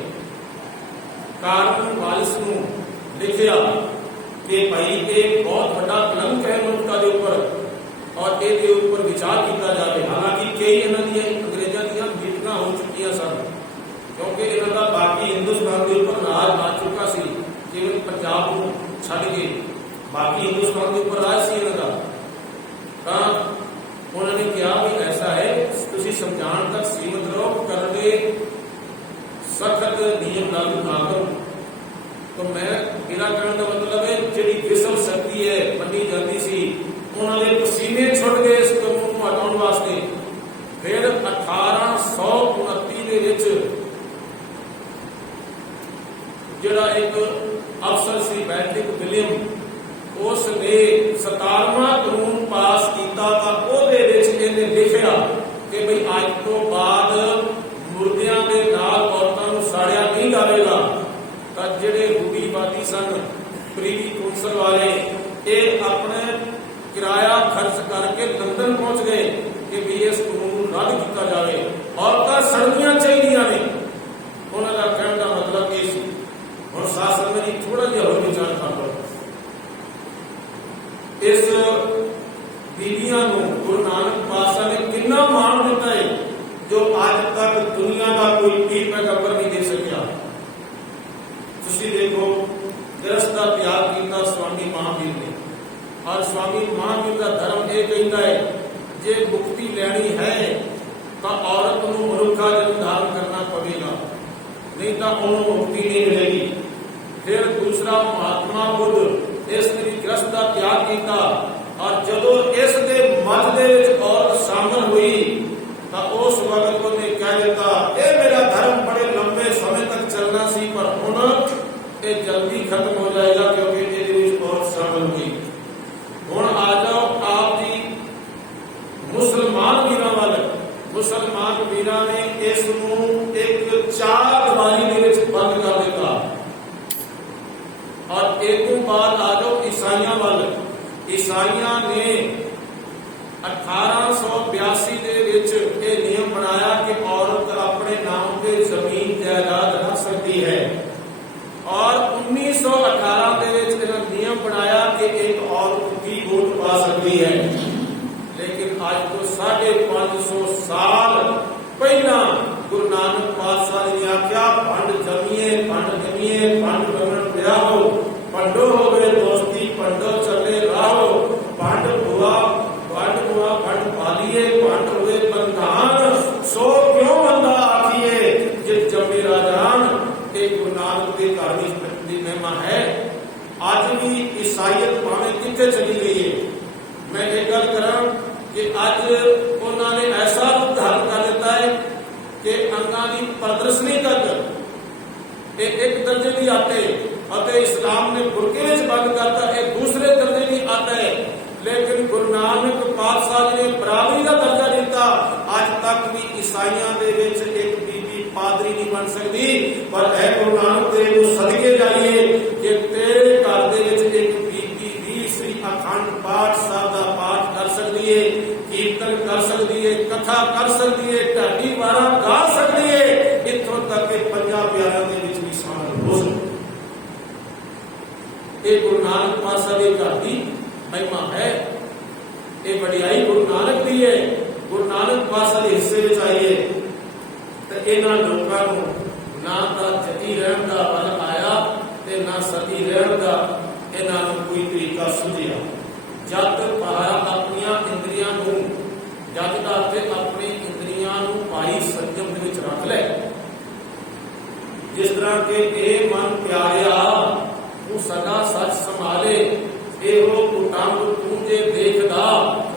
ਕਾਨੂੰਨ ਵਾਲਿਸ ਨੂੰ ਲਿਖਿਆ ਕਿ ਭਾਈ ਇਹ ਬਹੁਤ ਵੱਡਾ ਕਲੰਕ ਹੈ ਮਨੁੱਖਤਾ ਦੇ ਉੱਪਰ ਔਰ ਇਹਦੇ ਉੱਪਰ ਵਿਚਾਰ ਕੀਤਾ ਜਾਵੇ। ਹਾਲਾਂਕਿ ਕਈ ਇਹਨਾਂ ਦੀਆਂ ਅੰਗਰੇਜ਼ਾਂ ਦੀਆਂ ਮੀਟਿੰਗਾਂ ਹੋ ਚੁੱਕੀਆਂ ਸਨ, ਕਿਉਂਕਿ ਇਹਨਾਂ ਦਾ ਬਾਕੀ ਹਿੰਦੁਸਤਾਨ ਦੇ ਉੱਪਰ ਰਾਜ ਆ ਚੁੱਕਾ ਸੀ, ਕੇਵਲ ਪੰਜਾਬ ਨੂੰ ਛੱਡ ਕੇ ਬਾਕੀ ਹਿੰਦੁਸਤਾਨ ਦੇ ਉੱਪਰ ਰਾਜ ਸੀ ਇਹਨਾਂ ਦਾ। ਤਾਂ ਉਹਨਾਂ ਨੇ ਕਿਹਾ ਵੀ ਐਸਾ ਹੈ, ਤੁਸੀਂ ਸਮਝਾਉਣ ਤੱਕ ਸੀਮਤ ਰਹੋ, ਕਰਦੇ ਸਖਤ ਨਿਯਮ ਲਾਗੂ ਨਾ ਕਰੋ। ਤਾਂ ਮੇਰਾ ਕਹਿਣ ਦਾ ਮਤਲਬ ਹੈ ਜਿਹੜੀ ਵਿਸਲ ਸ਼ਕਤੀ ਹੈ ਮੰਨੀ ਜਾਂਦੀ ਸੀ, ਉਹਨਾਂ ਦੇ ਪਸੀਨੇ ਛੁੱਟ ਗਏ ਇਸ ਕਾਨੂੰਨ ਨੂੰ ਹਟਾਉਣ ਵਾਸਤੇ। ਫਿਰ 1829 ਦੇ ਵਿੱਚ ਜਿਹੜਾ ਇੱਕ ਅਫਸਰ ਸੀ ਬੈਂਟਿਕ ਵਿਲੀਅਮ, ਉਸ ਨੇ 17ਵਾਂ ਕਾਨੂੰਨ ਪਾਸ ਕੀਤਾ ਤਾਂ ਉਹਦੇ ਵਿੱਚ ਇਹਨੇ ਲਿਖਿਆ ਕਿ ਬਈ ਅੱਜ ਤੋਂ ਬਾਅਦ ਮੁਰਦਿਆਂ ਦੇ ਨਾਲ ਔਰਤਾਂ ਨੂੰ ਸਾੜਿਆ ਨਹੀਂ ਜਾਵੇਗਾ। ਤਾਂ ਜਿਹੜੇ ਰੂੜੀਵਾਦੀ ਸਨ, ਪ੍ਰੀਵੀ ਕੌਂਸਲ ਵਾਲੇ, ਇਹ ਆਪਣੇ ਕਿਰਾਇਆ ਖਰਚ ਕਰਕੇ ਲੰਡਨ ਪਹੁੰਚ ਗਏ ਕਿ ਵੀ ਇਸ ਕਾਨੂੰਨ ਨੂੰ ਰੱਦ ਕੀਤਾ ਜਾਵੇ, ਔਰਤਾਂ ਸੜਨੀਆਂ ਚਾਹੀਦੀਆਂ ਨੇ। ਉਹਨਾਂ ਦਾ ਕਹਿਣ ਦਾ ਮਤਲਬ ਇਹ ਸੀ। ਹੁਣ ਸਾਸਨ ਮੇਰੀ ਥੋੜਾ ਜਿਹਾ ਹੋਰ ਵਿਚਾਰ ਕਰ ਲਓ। ਇਸ ਬੀਬੀਆਂ ਨੂੰ ਗੁਰੂ ਨਾਨਕ ਪਾਤਸ਼ਾਹ ਨੇ ਕਿੰਨਾ ਮਾਣ ਦਿੱਤਾ ਹੈ ਜੋ ਅੱਜ ਤੱਕ ਦੁਨੀਆ ਦਾ ਕੋਈ ਪੀਰ ਪੈਗੰਬਰ ਨਹੀਂ ਦੇ ਸਕਿਆ। ਤੁਸੀਂ ਦੇਖੋ, ਗ੍ਰਸਥ ਦਾ ਤਿਆਗ ਕੀਤਾ ਸਵਾਮੀ ਮਹਾਵੀਰ ਨੇ, ਔਰ ਸਵਾਮੀ ਮਹਾਵੀਰ ਦਾ ਧਰਮ ਇਹ ਕਹਿੰਦਾ ਹੈ ਜੇ ਮੁਕਤੀ ਲੈਣੀ ਹੈ ਤਾਂ ਔਰਤ ਨੂੰ ਮਨੁੱਖਾ ਜਨਮ ਧਾਰਨ ਕਰਨਾ ਪਵੇਗਾ, ਨਹੀਂ ਤਾਂ ਉਹਨੂੰ ਮੁਕਤੀ ਨਹੀਂ ਮਿਲੇਗੀ। ਫਿਰ ਦੂਸਰਾ, ਮਹਾਤਮਾ ਬੁੱਧ ਇਸ ਨੇ ਗ੍ਰਸਥ ਦਾ ਤਿਆਗ ਕੀਤਾ, ਔਰ ਜਦੋਂ ਇਸ ਦੇ ਮੱਧ ਦੇ ਵਿੱਚ ਔਰਤ ਸ਼ਾਮਲ ਹੋਈ ਤਾਂ ਉਸ ਵਕਤ ਉਹਨੇ ਕਹਿ ਦਿੱਤਾ ਇਹ ਮੇਰਾ ਧਰਮ ਬੜੇ ਲੰਬੇ ਸਮੇਂ ਤੱਕ ਚੱਲਣਾ ਸੀ, ਪਰ ਹੁਣ ਇਹ ਜਲਦੀ ਖਤਮ ਹੋ ਜਾਏਗਾ ਕਿਉਂਕਿ ਇਹਦੇ ਵਿੱਚ ਔਰਤ ਸ਼ਾਮਲ ਹੋਈ। ਹੁਣ ਆ ਜਾਓ ਆਪ ਜੀ ਮੁਸਲਮਾਨ ਵੀਰਾਂ ਵੱਲ। ਮੁਸਲਮਾਨ ਵੀਰਾਂ ਨੇ ਇਸ ਨੂੰ ਇੱਕ ਚਾਰ ਦੀਵਾਰੀ ਦੇ ਵਿੱਚ ਬੰਦ ਕਰ ਦਿੱਤਾ। ਔਰ ਇਹ ਤੋਂ ਬਾਅਦ ਆ ਜਾਓ ਈਸਾਈਆਂ ਵੱਲ। ਈਸਾਈਆਂ ਨੇ 1882 ਦੇ ਵਿੱਚ ਇਹ ਨਿਯਮ ਬਣਾਇਆ ਕਿ ਔਰਤ ਆਪਣੇ ਨਾਮ ਤੇ ਜ਼ਮੀਨ ਜਾਇਦਾਦ ਰੱਖ ਸਕਦੀ ਹੈ, ਔਰ 1918 ਦੇ ਵਿੱਚ ਇਹਨਾਂ ਨਿਯਮ ਬਣਾਇਆ ਕਿ ਇੱਕ ਔਰਤ ਦੀ ਵੋਟ ਪਾ ਸਕਦੀ ਹੈ। ਲੇਕਿਨ ਅੱਜ ਤੋਂ 550 ਸਾਲ ਪਹਿਲਾਂ ਗੁਰੂ ਨਾਨਕ ਪਾਤਸ਼ਾਹ ਨੇ ਆਖਿਆ ਭੰਡ ਜਮੀਏ ਭੰਡ ਬਗਣ ਵਿਆਹੋ, ਭੰਡੋ ਹੋਵੇ ਦੋਸਤੀ ਭੰਡੋ ਚੱਲੇ ਰਾਹੋ, ਭੰਡ ਭੁਆ ईसाईयत भावें कितने चली गई है। मैं एक गल करा कि अज उन्होंने ऐसा रूप धारण कर दिता है कि अंगां की प्रदर्शनी तक एक दर्जे की आते और इस्लाम ने बुरके में बंद करता एक दूसरे दर्जे की आता है। लेकिन गुरु नानक पातशाह ने बराबरी का दर्जा दिता। अज तक भी ईसाइयां दे विच एक बीबी पादरी नहीं बन सकती, पर है गुरु नानक देव को सदके जाइए कि तेरे घर दे विच एक बीबी भी श्री अखंड पाठ साहब का पाठ कर सकती है, कीर्तन कर सकती है, कथा कर सकती है, ढाडी वारा गा सकती है, इत्थों तक के पंजाब प्यारिਆਂ ਦੇ ਵਿੱਚ भी शामिल हो सकती है। गुरु नानक पातशाह के घर की महिमा है, ये वडियाई गुरु नानक की है। गुरु नानक पातशाह के हिस्से में आइए तो इन्होंने लोगों को ना तो जती रहन का बल आया ते ना सती रहन का इन्होंने कोई तरीका सुझिया। जब पाया अपन इंद्रियां जब तक अपनी इंद्रियां भाई संयम के रख ले, जिस तरह के ये मन प्यारिया तू सदा सच संभाले, एहो कुटांग तू जे देखदा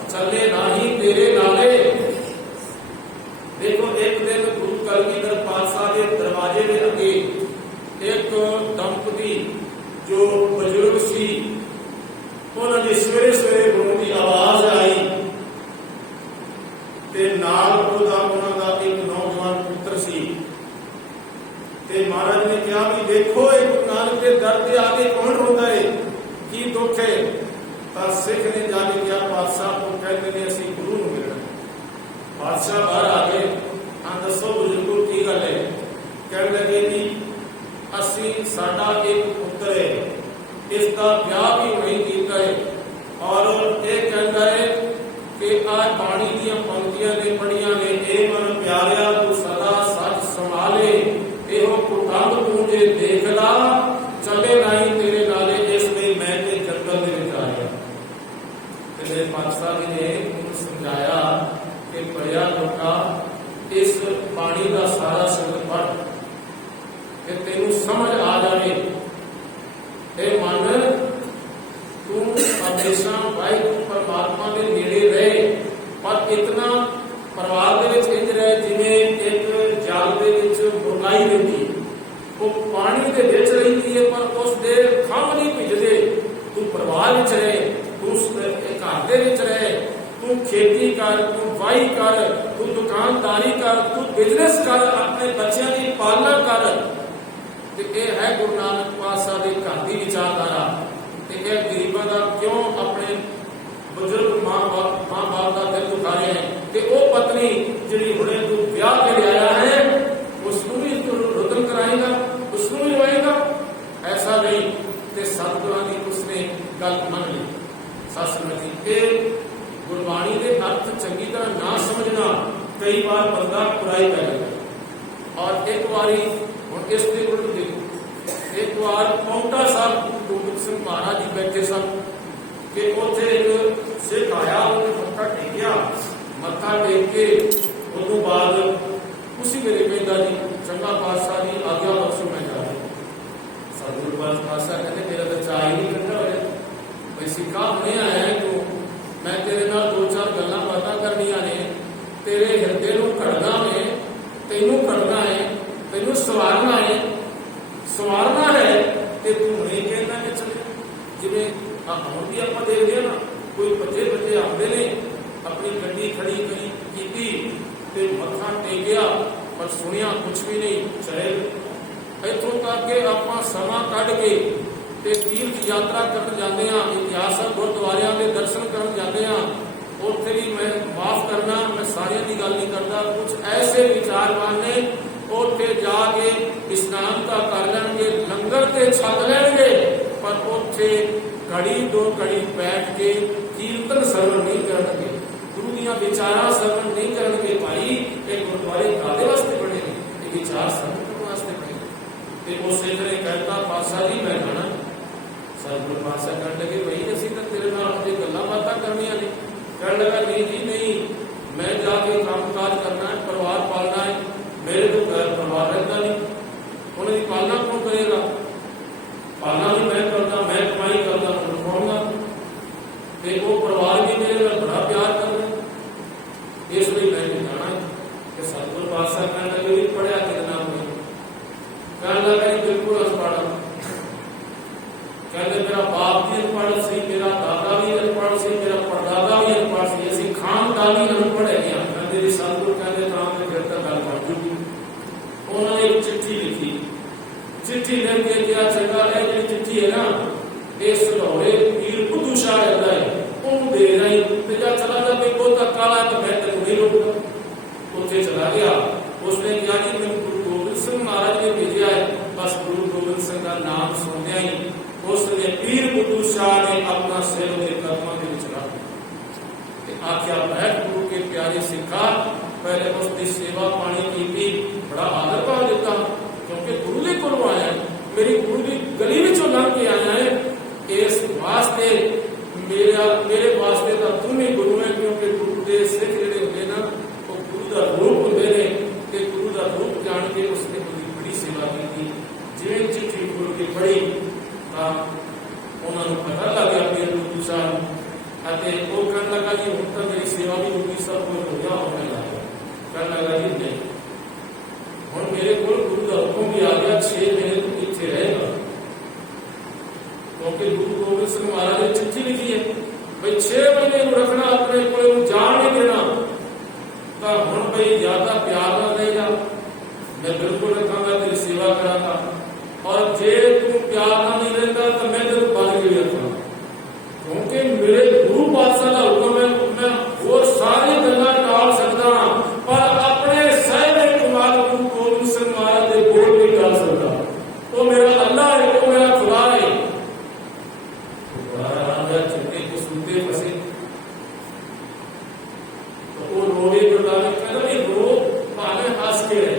चले नाही तेरे नाले। देखो एक दिन गुरु कलगीधर पातशाह के दरवाजे के अगे एक दंपति जो बुजुर्ग सी उन्होंने सवेरे सवेरे गुरु की आवाज आई ते नाल उन्होंने एक नौजवान पुत्र सी ते महाराज ने कहा भी देखो एक गुरु नानक के दर के आगे कौन रोता है, की दुख है। तो सिख ने जाके क्या पातशाह को कहते हैं असं गुरु को मिलना। बादशाह बाहर आ गए, हाँ दसो बुजुर्गो की गल है। कह लगे कि असी साडा एक पुत्र है, इसका ब्याह भी नहीं किया है और ये कहता है कि आज बाणी दी पंक्तियां ने पढ़िया ने, ए मन प्यारिया तू सदा सच संभाले, एहो कुटांग तू जे देखदा चले नहीं तेरे नाले। इसलिए मैं जंगल में आ गया। मेरे पातशाह जी ने समझाया कि पढ़िया लोका इस पानी का सारा शब्द पढ़ कि तेन समझ आ जाए। ए मन तू हमेशा भाई तू परमात्मा के नेड़े रहे, पर इतना परिवार के इंज रहे जिवें एक जाल के बुरलाई रहती, वो पानी के बिच रही है पर उस दे खंभ नहीं भिजते। तू परिवार में रहे, तू घर के रहे, तू खेती कर, तू वाही कर, तू दुकानदारी कर, तू बिजनेस कर, अपने बच्चों की पालना कर। ये है गुरु नानक पातशाह के घर की विचारधारा। गरीबों का क्यों अपने बुजुर्ग मां बाप का दिल दुखा रहे हैं कि वो पत्नी जी हुणे तू ब्याह के आया है उसको भी रुदन कराएगा, उसको भी रोएगा, ऐसा नहीं। ते सतगुरां की उसने गल मन ली। सतसंगत जी गुरबाणी के अर्थ चंगी तरह ना समझना कई बार बंदा बुराई करेगा। और एक बारी हम इसके उल्ट देखो, एक बार पौंटा साहब गोबिंद सिंह महाराज जी बैठे सन कि उसे एक सिख आया, उन्हें मत्था टेकिया, मत्था टेक के उस बाद उसी मेरे बेटा जी चंगा पातशाह जी आज्ञा बख्शो मैं जा रहा। सतगुरु पातशाह कहते मेरा तो चाह ही नहीं करता है भाई सिक्का नहीं आया है तो मैं तेरे नाल दो चार गल्लां बातां करनियां ने, तेरे हिरदे नूं घड़ना है, तेनू घड़ना है, तेनू सवारना है, सवारना है ते तू नहीं कहना कि चले जिवें हम भी आप देखते हैं ना कोई बच्चे बच्चे आते ने अपनी गड्डी खड़ी करी की मत्था टेकिया पर सुनिया कुछ भी नहीं चले। इतों तक के आप समा कढ़ के तीर्थ यात्रा करन जाते हैं, इतिहासक गुरुद्वारियां के दर्शन करन जाते हैं, उत्थे भी मैं माफ करना मैं सारियां की गल नहीं करता, कुछ ऐसे विचारवान ने उत्थे जाके स्नान का कर लेंगे, लंगर ते छक लेंगे, पर उत्थे घड़ी दो घड़ी बैठ के कीर्तन श्रवण नहीं करेंगे, गुरु दियां विचारां श्रवण नहीं करेंगे। भाई ये गुरुद्वारे कादे वास्ते बने, ये विचार श्रवण करने वास्ते बने। उस ने कहता पातशाह जी मैं जाना। सतगुरु पातशाह कहने लगे भाई असीं तां तेरे नाल अजे गल्लां बातां करनियां ने। कहने लगा नहीं जी नहीं, मैं जाके काम काज करना है, परिवार पालना है, मेरे तो घर परिवार रहता नहीं, उन्हें पालना कौन करेगा? पालना भी मैं करता, मैं कमाई करता, इस लिए मैं जाना कि सतगुरु पातशाह कहने लगे भी पढ़िया कितना हुई, कहने लगा जी बिल्कुल अनपढ़, कहते मेरा बाप भी अनपढ़ सी, मेरा दादा भी अनपढ़ सी, मेरा परदादा भी अनपढ़ सी, ऐसी खानदानी अनपढ़ है गया। कहते सतगुरु कहते काम में फिर तक गल बढ़ चुकी। उन्होंने एक चिट्ठी लिखी, चिट्ठी लिख के क्या चंगा है जी चिट्ठी है ना इस लाहौरे पीर बुद्धू शाह रहता है उन दे रही तो जा चला जा कोई बहुत काला तो मैं तेरे नहीं रोकूंगा। उसे चला गया, उसने क्या कि मैं गुरु गोबिंद सिंह महाराज ने भेजा है। बस गुरु गोबिंद सिंह का नाम सुनते ही उसने पीर बुद्धू शाह ने अपना सिर मेरे कदमों के चला आख्या बैठ गुरु के प्यारे सिखा। पहले उसकी सेवा पानी की बड़ा आदर भाव देता क्योंकि गुरु ने कोल आया मेरी गुरु की गली में लंघ के आया है, इस वास्ते मेरे वास्ते तो तुम ही गुरु है क्योंकि गुरु के सिख जिहड़े होंगे ना वो गुरु का रूप होंगे ने ते गुरु का रूप जान के उसने बड़ी सेवा की। जिवें चिट्ठी गुरु की पढ़ी तां उन्होंने पता लग गया पीर बुद्धू साहब अते वो कहने लगा जी हुण तां मेरी सेवा भी होगी, सब कुछ हो गया होने लगा। कहने लगा जी नहीं हुण मेरे को गुरु का हुक्म भी आ गया 6 महीने तू इत्थे रहेगा क्योंकि गुरु गोबिंद सिंह महाराज ने चिट्ठी लिखी है भाई 6 महीने रखना अपने को जान नहीं देना तो हुण भाई ज्यादा प्यार ना ले जा, मैं बिल्कुल रखांगा तेरी सेवा करांगा और जे तू प्यार ना नहीं रहता तो मैं तेरे बन के भी रखूंगा क्योंकि मेरे गुरु पातशाह का हुक्म है। मैं और सारी गल्लां टाल सकदा पर अपने साहिब कमाल गुरु गोबिंद सिंह महाराज के बोल नहीं टाल सकता। वो मेरा अल्लाह है, वो मेरा खुदा है। चंगे को सुनते फंसे तो वो रोवे गुरदारे कहना नहीं रो भावे हंस के रहे,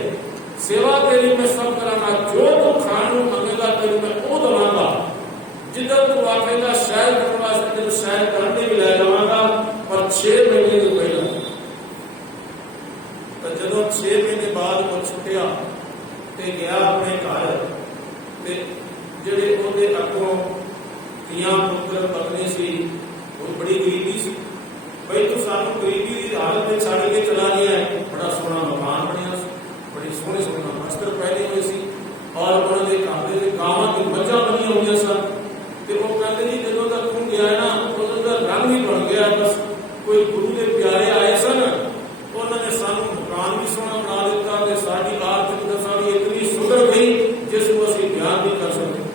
सेवा तेरी मैं सब करांगा, जो तू खान मंगेगा तेरी मैं वो दवांगा, जिधर तू आखेगा शायद करने वास्ते तेरे शायद करने भी ले जावांगा। पर 6 महीने तो पहला तो जदों 6 महीने बाद वो छुट्टिया ते गया अपने घर ते जेडे ओदे अगों तियां पुत्र पत्नी सी वो बड़ी गरीबी सी भाई तू सानू गरीबी की हालत में छड़ के चला गया है। बड़ा सोहना मकान बनया सी, बड़ी सोहने सोहना वस्त्र पहने हुए सी और उन्होंने घर के गांवां की मज्जां बनी हुई सन ते वो कहते जी जदों तक तू गया ना उदों दा रंग ही बन गया। बस कोई गुरु के प्यारे आए सन उन्होंने सानू मकान भी सोहना बना दिता ते साडी आर्थिक दशा भी इतनी सुधर गई जिसको असीं बयान नहीं कर सकते।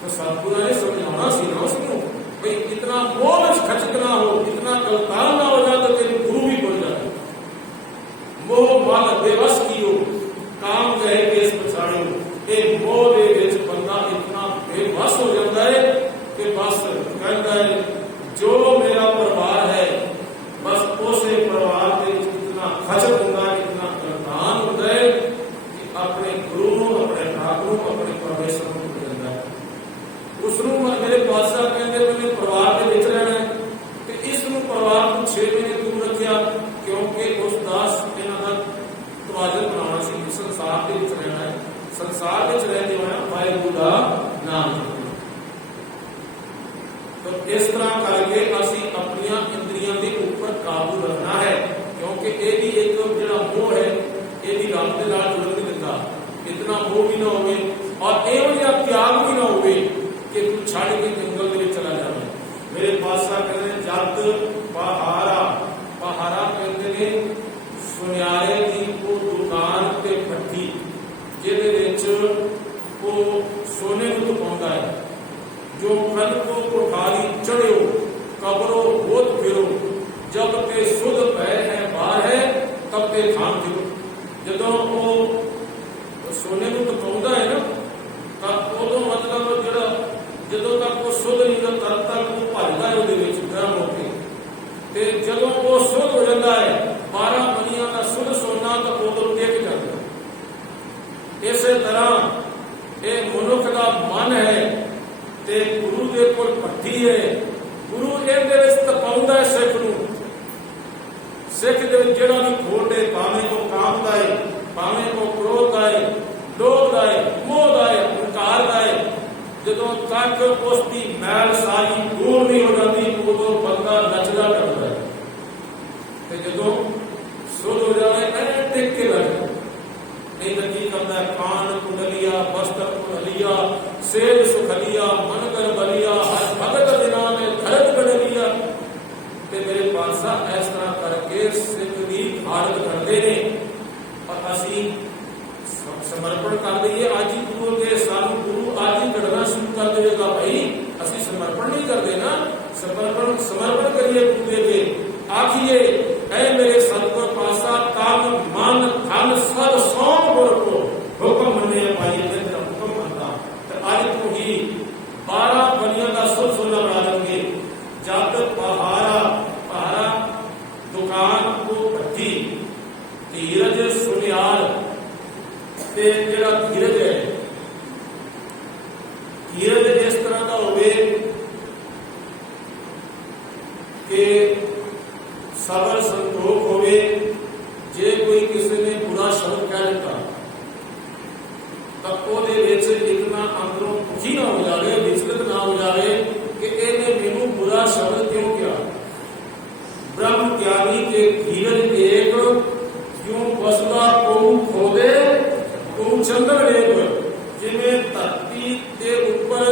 तो सतगुरु ने समझाना सी ना उसको भाई इतना मोह खचित ना हो, इतना गलतान ना हो जाए तो तेरे गुरु भी बन जाए। मोह मल बेबस की हो काम कहे के इस पछाड़ो, ये मोह दे विच बंदा इतना बेबस हो जाता है कि बस कहता है जो मेरा परिवार है बस उसे परिवार के इतना खचत होगा, इतना गलतान होता है कि अपने गुरु अपने ठाकुर अपने परमेश्वर को भुलता है। उसनों मेरे पातशाह कहते मैंने परिवार के विच रहना है तो इसनों परिवार को 6 महीने दूर रखा क्योंकि उस दास इन्हां दा तवाजन बनाना सी, संसार के विच रहना है, संसार के रहते हुए वाहिगुरू का नाम जपना। तो इस तरह करके असी अपनी इंद्रियां के ऊपर काबू रखना है क्योंकि ये भी एक जो मोह है ये भी रब के नाल जुड़न नहीं दिंदा। इतना मोह भी ना होवे और एवं त्याग भी ना होवे कि तू छड़ के जंगल में चला जाए। मेरे पातशाह कहते जद पहारा पहारा कहते ने सुनियारे की वो दुकान ते भट्टी जिहदे विच वो सोने को पाउंदा है, जो कल को कोठारी चढ़ो कबरो होत फिरो जब ते सुध पै है बाहर है तब ते थाम फिरो। जदों वो सोने को पाउंदा है ना तब उदों मतलब जिहड़ा जदों तक वो सुध नहीं होता तब तक वो भजदा है उहदे विच गर्म होके ते जदों वो सुध हो जाता है 12 मनियां का सुध सोना तो उदों टिक जाता। इस तरह ये मनुख का मन है ते गुरु दे कोल भट्टी है, गुरु इहदे विच तपाउंदा है सिख नूं। सिख दे विच जिहड़ा भी खोटे भावें को काम दा है, भावें को क्रोध दा है, लोभ दा है, मोह दा है, हंकार दा है, जदों तक उसकी मैल सारी दूर नहीं हो जाती उदों बंदा नचदा टपदा है। ते जदों इस तरह करके सिख की भारत करते हैं और असी समर्पण कर दईए। अज ही गुरु के सानू गुरु आज ही कढ़ना शुरू कर देगा भाई, असी समर्पण नहीं करते ना, समर्पण करिए गुरु के अगे। आखिए ऐ मेरे सतगुर पासा तन मन धन सब सौंप गुर को, हुक्म मन्ने पाई तेरा हुक्म मनता। तो अज तो ही 12 बनिया का सुलसुला बना देंगे। जब पहारा दुकान को भट्टी धीरज सुनियाल ते जेड़ा धीरज है, धीरज इस तरह का होवे कि सबर संतोख होवे। जे कोई किसी ने बुरा शब्द कह दिता तब ਉਹਦੇ ਵਿੱਚ इतना अंदरों दुखी ना हो जाए, विचलित ना हो जाए कि ਇਹਨੇ ਮੈਨੂੰ बुरा शब्द क्यों किया। ब्रह्म ज्ञानी के धीरज एक क्यों बसदा को खोदे को चंदन रेप। जिमें धरती के ऊपर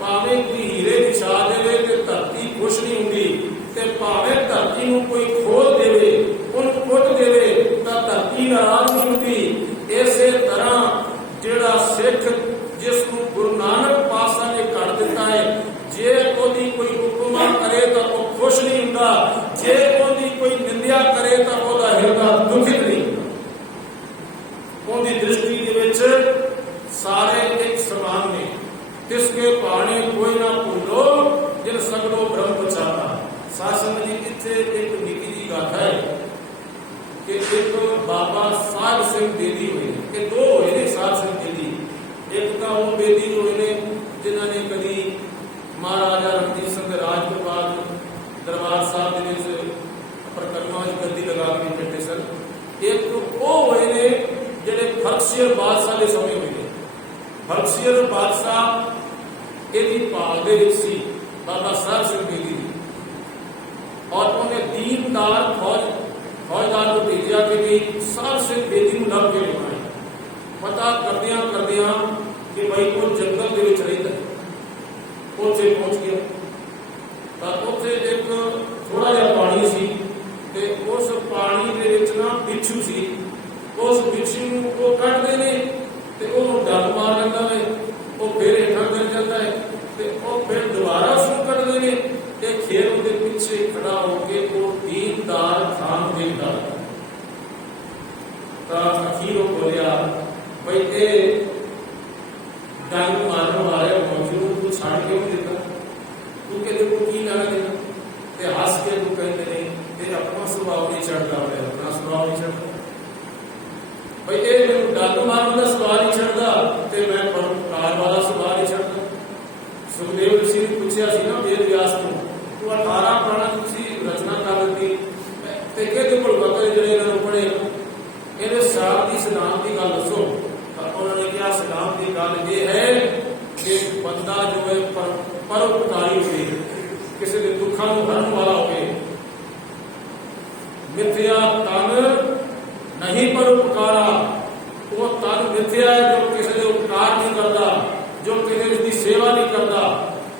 भावें कोई हीरे विछा देवे ते धरती खुश नहीं होंगी, ते भावें धरती नूं कोई खोल देवे उन्हें पुट देवे तां धरती नाराज नहीं होंगी। इसे तरह जेड़ा सिख जिसको गुरु नानक पातशाह ने कर दिता है, जे ओदी कोई उपमा करे तो वो खुश नहीं होंदा, जे ओदी कोई निंदा करे तो ओदा हिरदा दुखित नहीं होंदा। ओदी दृष्टि दे विच सारे एक समान ने, किसके पाने कोई ना भूलो जिन सगलो ब्रह्म बचाता। सासन जी इत्थे एक निकी जी गाथा है कि एक बाबा साध सिंह बेदी हुए कि दो हुए ने साध सिंह बेदी। एक तो वो बेदी जो हुए जिन्होंने कभी महाराजा रणजीत सिंह के राज के बाद दरबार साहब के परिक्रमा गद्दी लगा के बैठे सन। एक तो वो हुए ने जेडे बख्शियर बादशाह के समय हुए। बख्शियर बादशाह यदि भाल दे विच सी बाबा साहब सिंह बेदी और उन्हें दीनदार फौजदार को भेजा कि भी साहब सिंह बेदी को लभ के लिया। पता करदियां करदियां कि भाई वो जंगल के विच रहिंदा है, उत्थे पहुंच गया तो उत्थे एक थोड़ा जिहा पानी सी ते उस पानी दे विच ना बिच्छू सी। उस बिच्छू नूं वो कढदे ने ते ओहनूं डंग मार लैंदा है, वो फिर हेठां गिर जाता है ते वो फिर दोबारा उसनूं कढदे ने ते खेल उहदे पिछे खड़ा होके वो दीनदार खान देखदा। तां अखीर वो बोलिया भाई ये डंग मारन वाले मौजूद तू छड़ क्यों देता, तू कहते को की लगा देना ते हंस के तू कहते नहीं तेरा अपना स्वभाव नहीं चढ़ता, अपना स्वभाव नहीं चढ़ता। भाई ये डंग मारन का स्वभाव नहीं चढ़ता ते मैं परोपकार वाला स्वभाव नहीं चढ़ता। सुखदेव ऋषि ने पूछा सी ना वेद व्यास को, तू 18 पुराणा की रचना कर दी ते कहते भुलका ਜਿਹੜੇ ਇਹਨਾਂ ਨੂੰ ਪੜ੍ਹੇ ਇਹਦੇ ਸਾਹ ਦੀ ਸਲਾਮ ਦੀ ਗੱਲ ਦੱਸੋ। उन्होंने क्या सलाम की गल ये है कि बंदा जो है परोपकारी हो, किसी के दुखों को हरण वाला हो। मिथ्या तन नहीं परोपकारा, वो तन मिथ्या है जो किसी के उपकार नहीं करता, जो किसी की सेवा नहीं करता,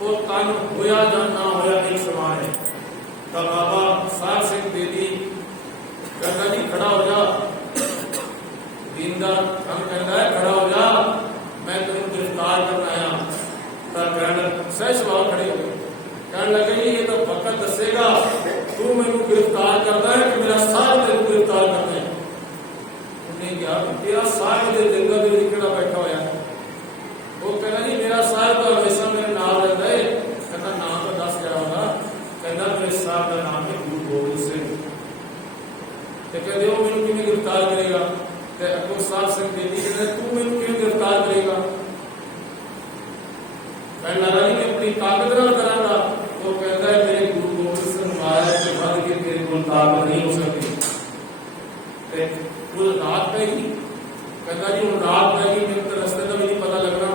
वो तन होया या ना होया एक समान है। तो बाबा साहब सिंह बेदी कहता जी खड़ा हो जा, दीनदार हम कहता है खड़ा हो जा, मैं तेन गिरफ्तार करना आया। सह सवाल खड़े हो गए, कहने लगे ये तो वक्त दसेगा तू मैनू गिरफ्तार करता है कि मेरा साहब तेन गिरफ्तार करना है। उन्हें कहा तेरा साहब के जंगल में किहड़ा बैठा होया। वो कहना जी मेरा साहब तो हमेशा मेरे नाल रहता है। कहना नाम तो दस क्या होगा। कहना मेरे साहब का नाम है गुरु गोबिंद सिंह। कहते हो मैनू किवें गिरफ्तार करेगा। अकबर साहब सिंह बेदी कहते तू मैनू क्यों गिरफ्तार करेगा। कहने लगा जी मैं अपनी ताकत नाल करांगा। वो कहता है मेरे गुरु गोबिंद सिंह महाराज के बाद के तेरे को ताकत नहीं हो सकती। वो रात पै गई, कहता जी हूँ रात पै गई, मेरे तो रस्ते का भी नहीं पता लगना।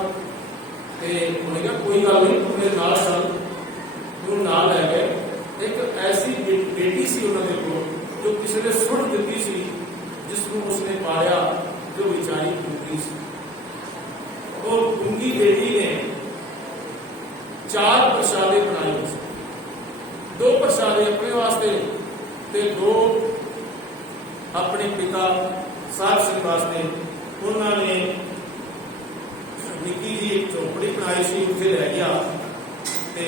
उन्हें कहा कोई गल नहीं तू मेरे नाल चल। तू नाल लै गए। एक ऐसी बेटी सी उन्होंने को जो किसी ने सुन दी सी, जिसको उसने पाया जो बेचारी गूंगी सी। और गूंगी बेटी ने 4 प्रसादे बनाए। 2 प्रसादे अपने वास्ते ਤੇ दो अपने पिता साहब सिंह वास्ते उन्होंने निक्की जी एक झोपड़ी बनाई सी, उत्थे रह गया। ते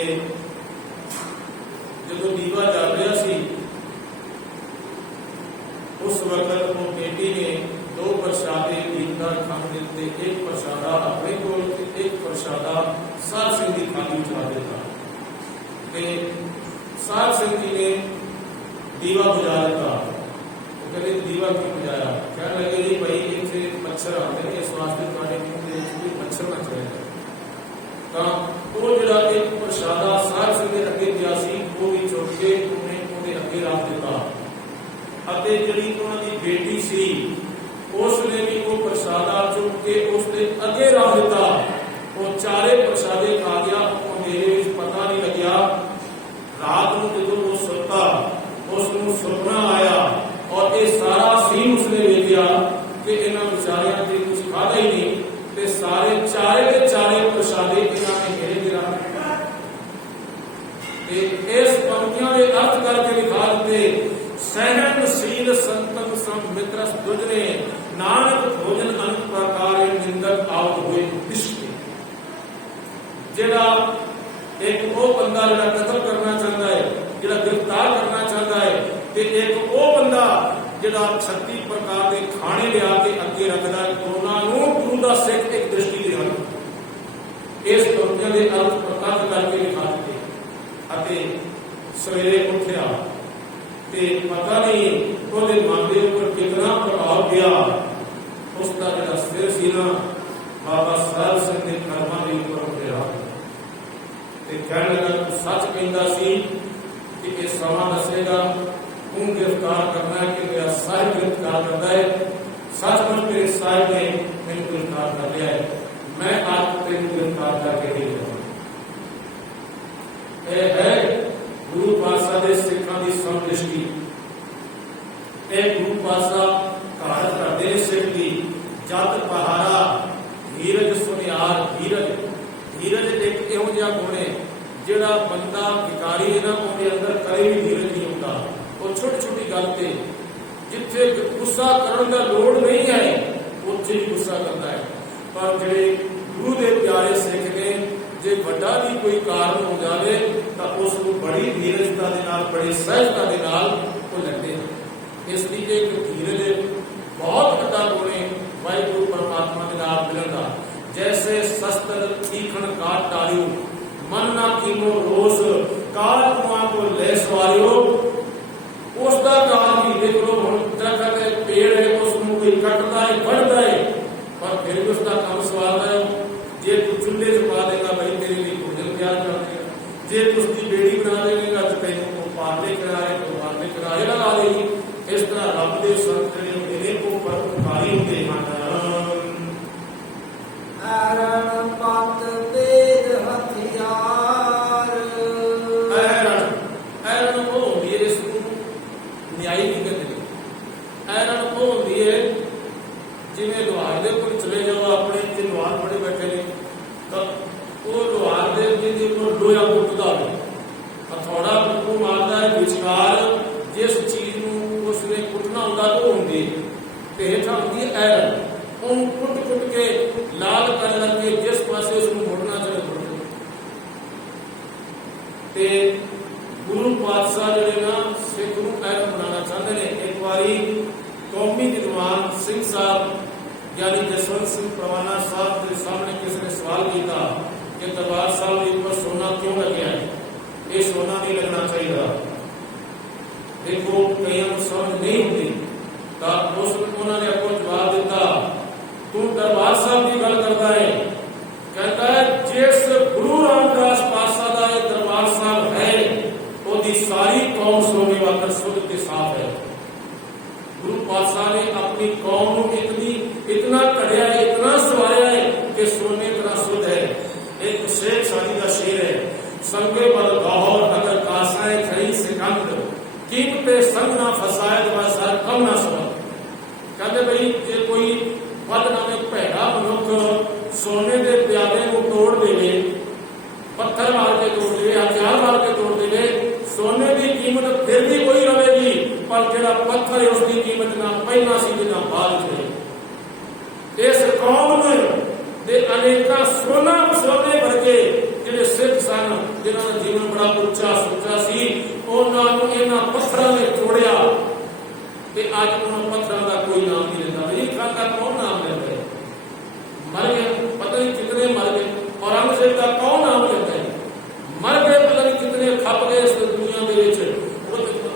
जदों दीवा जल रहा सी उस वक्त वो बेटी ने दो प्रसादे दीनदार खान दिते, एक प्रसादा अपने को, एक प्रसादा साहब सिंह की खाली उठा दिता। साहब सिंह जी ने दीवा बुझा दिता। कहते दीवा क्यों बुझाया? कहने लगे जी भाई इतने मच्छर आते हैं, इस वास्ते तुम्हारे मुंह के मच्छर ना चले। तो वो जो एक प्रसादा साहब सिंह के अगे गया सी, वो भी चुक के उन्हें उन्हें अगे रख दिता। ਅਤੇ ਜਿਹੜੀ ਉਹਨਾਂ ਦੀ बेटी सी उसने भी वो प्रसादा चुक के उसने अगे रख दिता। वो चारे प्रसादे खा गया, अंधेरे में पता नहीं लग्या। रात को जो वो सुता उसको सुपना आया और ये सारा सीन उसने देखा कि इन्होंने बेचारियों ने कुछ खादा ही नहीं, ते सारे चारे के चारे प्रसादे इन्होंने घेरे गिरा। इस पंक्तियों के अर्थ करके दिखा देते, सहनशील संतन सम मित्रस दुजने, नानक भोजन अनेक प्रकार निंदक आवत हुए दिशके। जेड़ा एक वो बंदा जो कतल करना चाहता है, जो गिरफ्तार करना चाहता है, ते एक वो बंदा जिहड़ा 36 प्रकार के खाने लिया के अगे रखता है, दोनों गुरु का सिख एक दृष्टि दे हन। इस पंक्तियों के अर्थ प्रकट करके दिखा दिते। सवेरे उठिया ते पता नहीं उसके मन के ऊपर कितना प्रभाव गया। उसका जो सिर सी ना बाबा साहब सिंह के कर्मां के ऊपर उठिया ते कहने लगा तू सच कहता सी कि ये समा दसेगा, तू गिरफ्तार करना है कि मेरा साहिब गिरफ्तार करता है। सचमुच मेरे साहिब ने मैंने गिरफ्तार कर लिया है, मैं आज तेन गिरफ्तार करके ही जाऊंगा। है गुरु पातशाह के सिखों की समदृष्टि। गुरु पातशाह घाट करते सिख की जत पहाड़ा धीरज सुनियार। धीरज एक इहो जिहा गुण है जिहड़ा बंदा भिखारी है ना, उसके अंदर कदे भी धीरज नहीं होता। वो छोटी छोटी गल ते जिथे गुस्सा करने का लोड़ नहीं है उत्थे ही गुस्सा करता है। पर जिहड़े गुरु के प्यारे सिख ने जे वड्डा भी कोई कारण हो जाए तो उसको बड़ी धीरजता के नाल, बड़ी सहजता के नाल वो लैंदे हैं। इसलिए एक धीरज बहुत वड्डा गुण है वाहिगुरू परमात्मा के नाल मिलन का। जैसे शस्त्र तीखण काट डालियो, मन ना कीनो रोष, काल कुआं को ले सवारियो। उसका काम भी देख लो, हम दरख्त है, पेड़ है, उसको कोई कटता है, बढ़ता है, पर फिर भी उसका काम सवारता है। जे तू चूल्हे से पा देगा भाई तेरे लिए भोजन तैयार कर देगा, जे तू उसकी बेड़ी बना देगा तो तेन को पालने किराए तो पालने किराए लगा देगी। इस तरह रब के संत मेरे को परोपकारी होते हैं। ऐरण पत तेज हथियार। ऐरण वो होती है, इसको न्यायी नहीं कहते। ऐरण वो होती है जिन्हें लोहार दे कोल चले जाओ, अपने इतने लोहार बड़े बैठे ने, तो वो लोहार दे लोहा कुटता हो, हथौड़ा बिल्कुल मारता है विचकार जिस चीज में उसने कुटना होता वो होंगी तो हेठा होती है ऐरण। उन कुट कुट के लाल कर लगे जिस पासे उसको मुड़ना चाहे मुड़। गुरु पातशाह जो ना सिख नूं ऐरण बनाना चाहते हैं। एक बारी कौमी विद्वान सिंह साहब यानी जसवंत सिंह परवाना साहब के सामने किसी ने सवाल किया कि दरबार साहब के ऊपर सोना क्यों लग गया है, ये सोना नहीं लगना चाहिए। देखो कई समझ नहीं होती तो उन्होंने आपको जवाब दिता, तू दरबार साहब की गल करता है, कहता है जिस गुरु रामदास पातशाह का दरबार साहब है उसकी सारी कौम सोने वाला शुद्ध के साफ है। गुरु पातशाह ने अपनी कौम को इतना कढ़िया है, इतना सवाया है कि सोने इतना शुद्ध है। एक शेख शादी का शेर है, संगे बल गौर अगर कासाए खड़ी सिकंद, कीमते संग ना फसाए सर कम ना समझ। कहते भाई जे कोई बद नामे भैड़ा मनुख सोने के प्यादे को तोड़ देवे, पत्थर मार के तोड़ देवे, हथियार मार के तोड़ देवे, सोने की कीमत फिर भी कोई रहेगी ਜਿਹੜਾ ਪੱਥਰ ਹੈ ਉਸਦੀ ਕੀਮਤ ਨਾ ਪਹਿਲਾਂ ਸੀ ਤੇ ਨਾ ਬਾਅਦ ਵਿੱਚ। ਇਸ ਕੌਮ ਦੇ ਅਨੇਕਾਂ ਸੋਨਾ ਸੋਨੇ ਵਰਗੇ ਜਿਹੜੇ ਸਿੱਖ ਸਨ, ਜਿਨ੍ਹਾਂ ਦਾ ਜੀਵਨ ਬੜਾ ਉੱਚਾ ਸੁੱਚਾ ਸੀ, ਉਹਨਾਂ ਨੂੰ ਇਹਨਾਂ ਪੱਥਰਾਂ ਨੇ ਤੋੜਿਆ ਤੇ ਅੱਜ ਉਹਨਾਂ ਪੱਥਰਾਂ ਦਾ ਕੋਈ ਨਾਮ ਨਹੀਂ ਲੈਂਦਾ। ਇਹ ਖਾਂਦਾ ਕੌਣ ਨਾਮ ਲੈਂਦਾ ਹੈ? ਮਰ ਗਏ, ਪਤਾ ਨਹੀਂ ਕਿਤਨੇ ਮਰ ਗਏ। ਔਰੰਗਜ਼ੇਬ ਦਾ ਕੌਣ ਨਾਮ ਲੈਂਦਾ ਹੈ? ਮਰ ਗਏ, ਪਤਾ ਨਹੀਂ ਕਿਤਨੇ ਖੱਪ ਗਏ ਇਸ ਦੁਨੀਆ ਦੇ ਵਿੱਚ।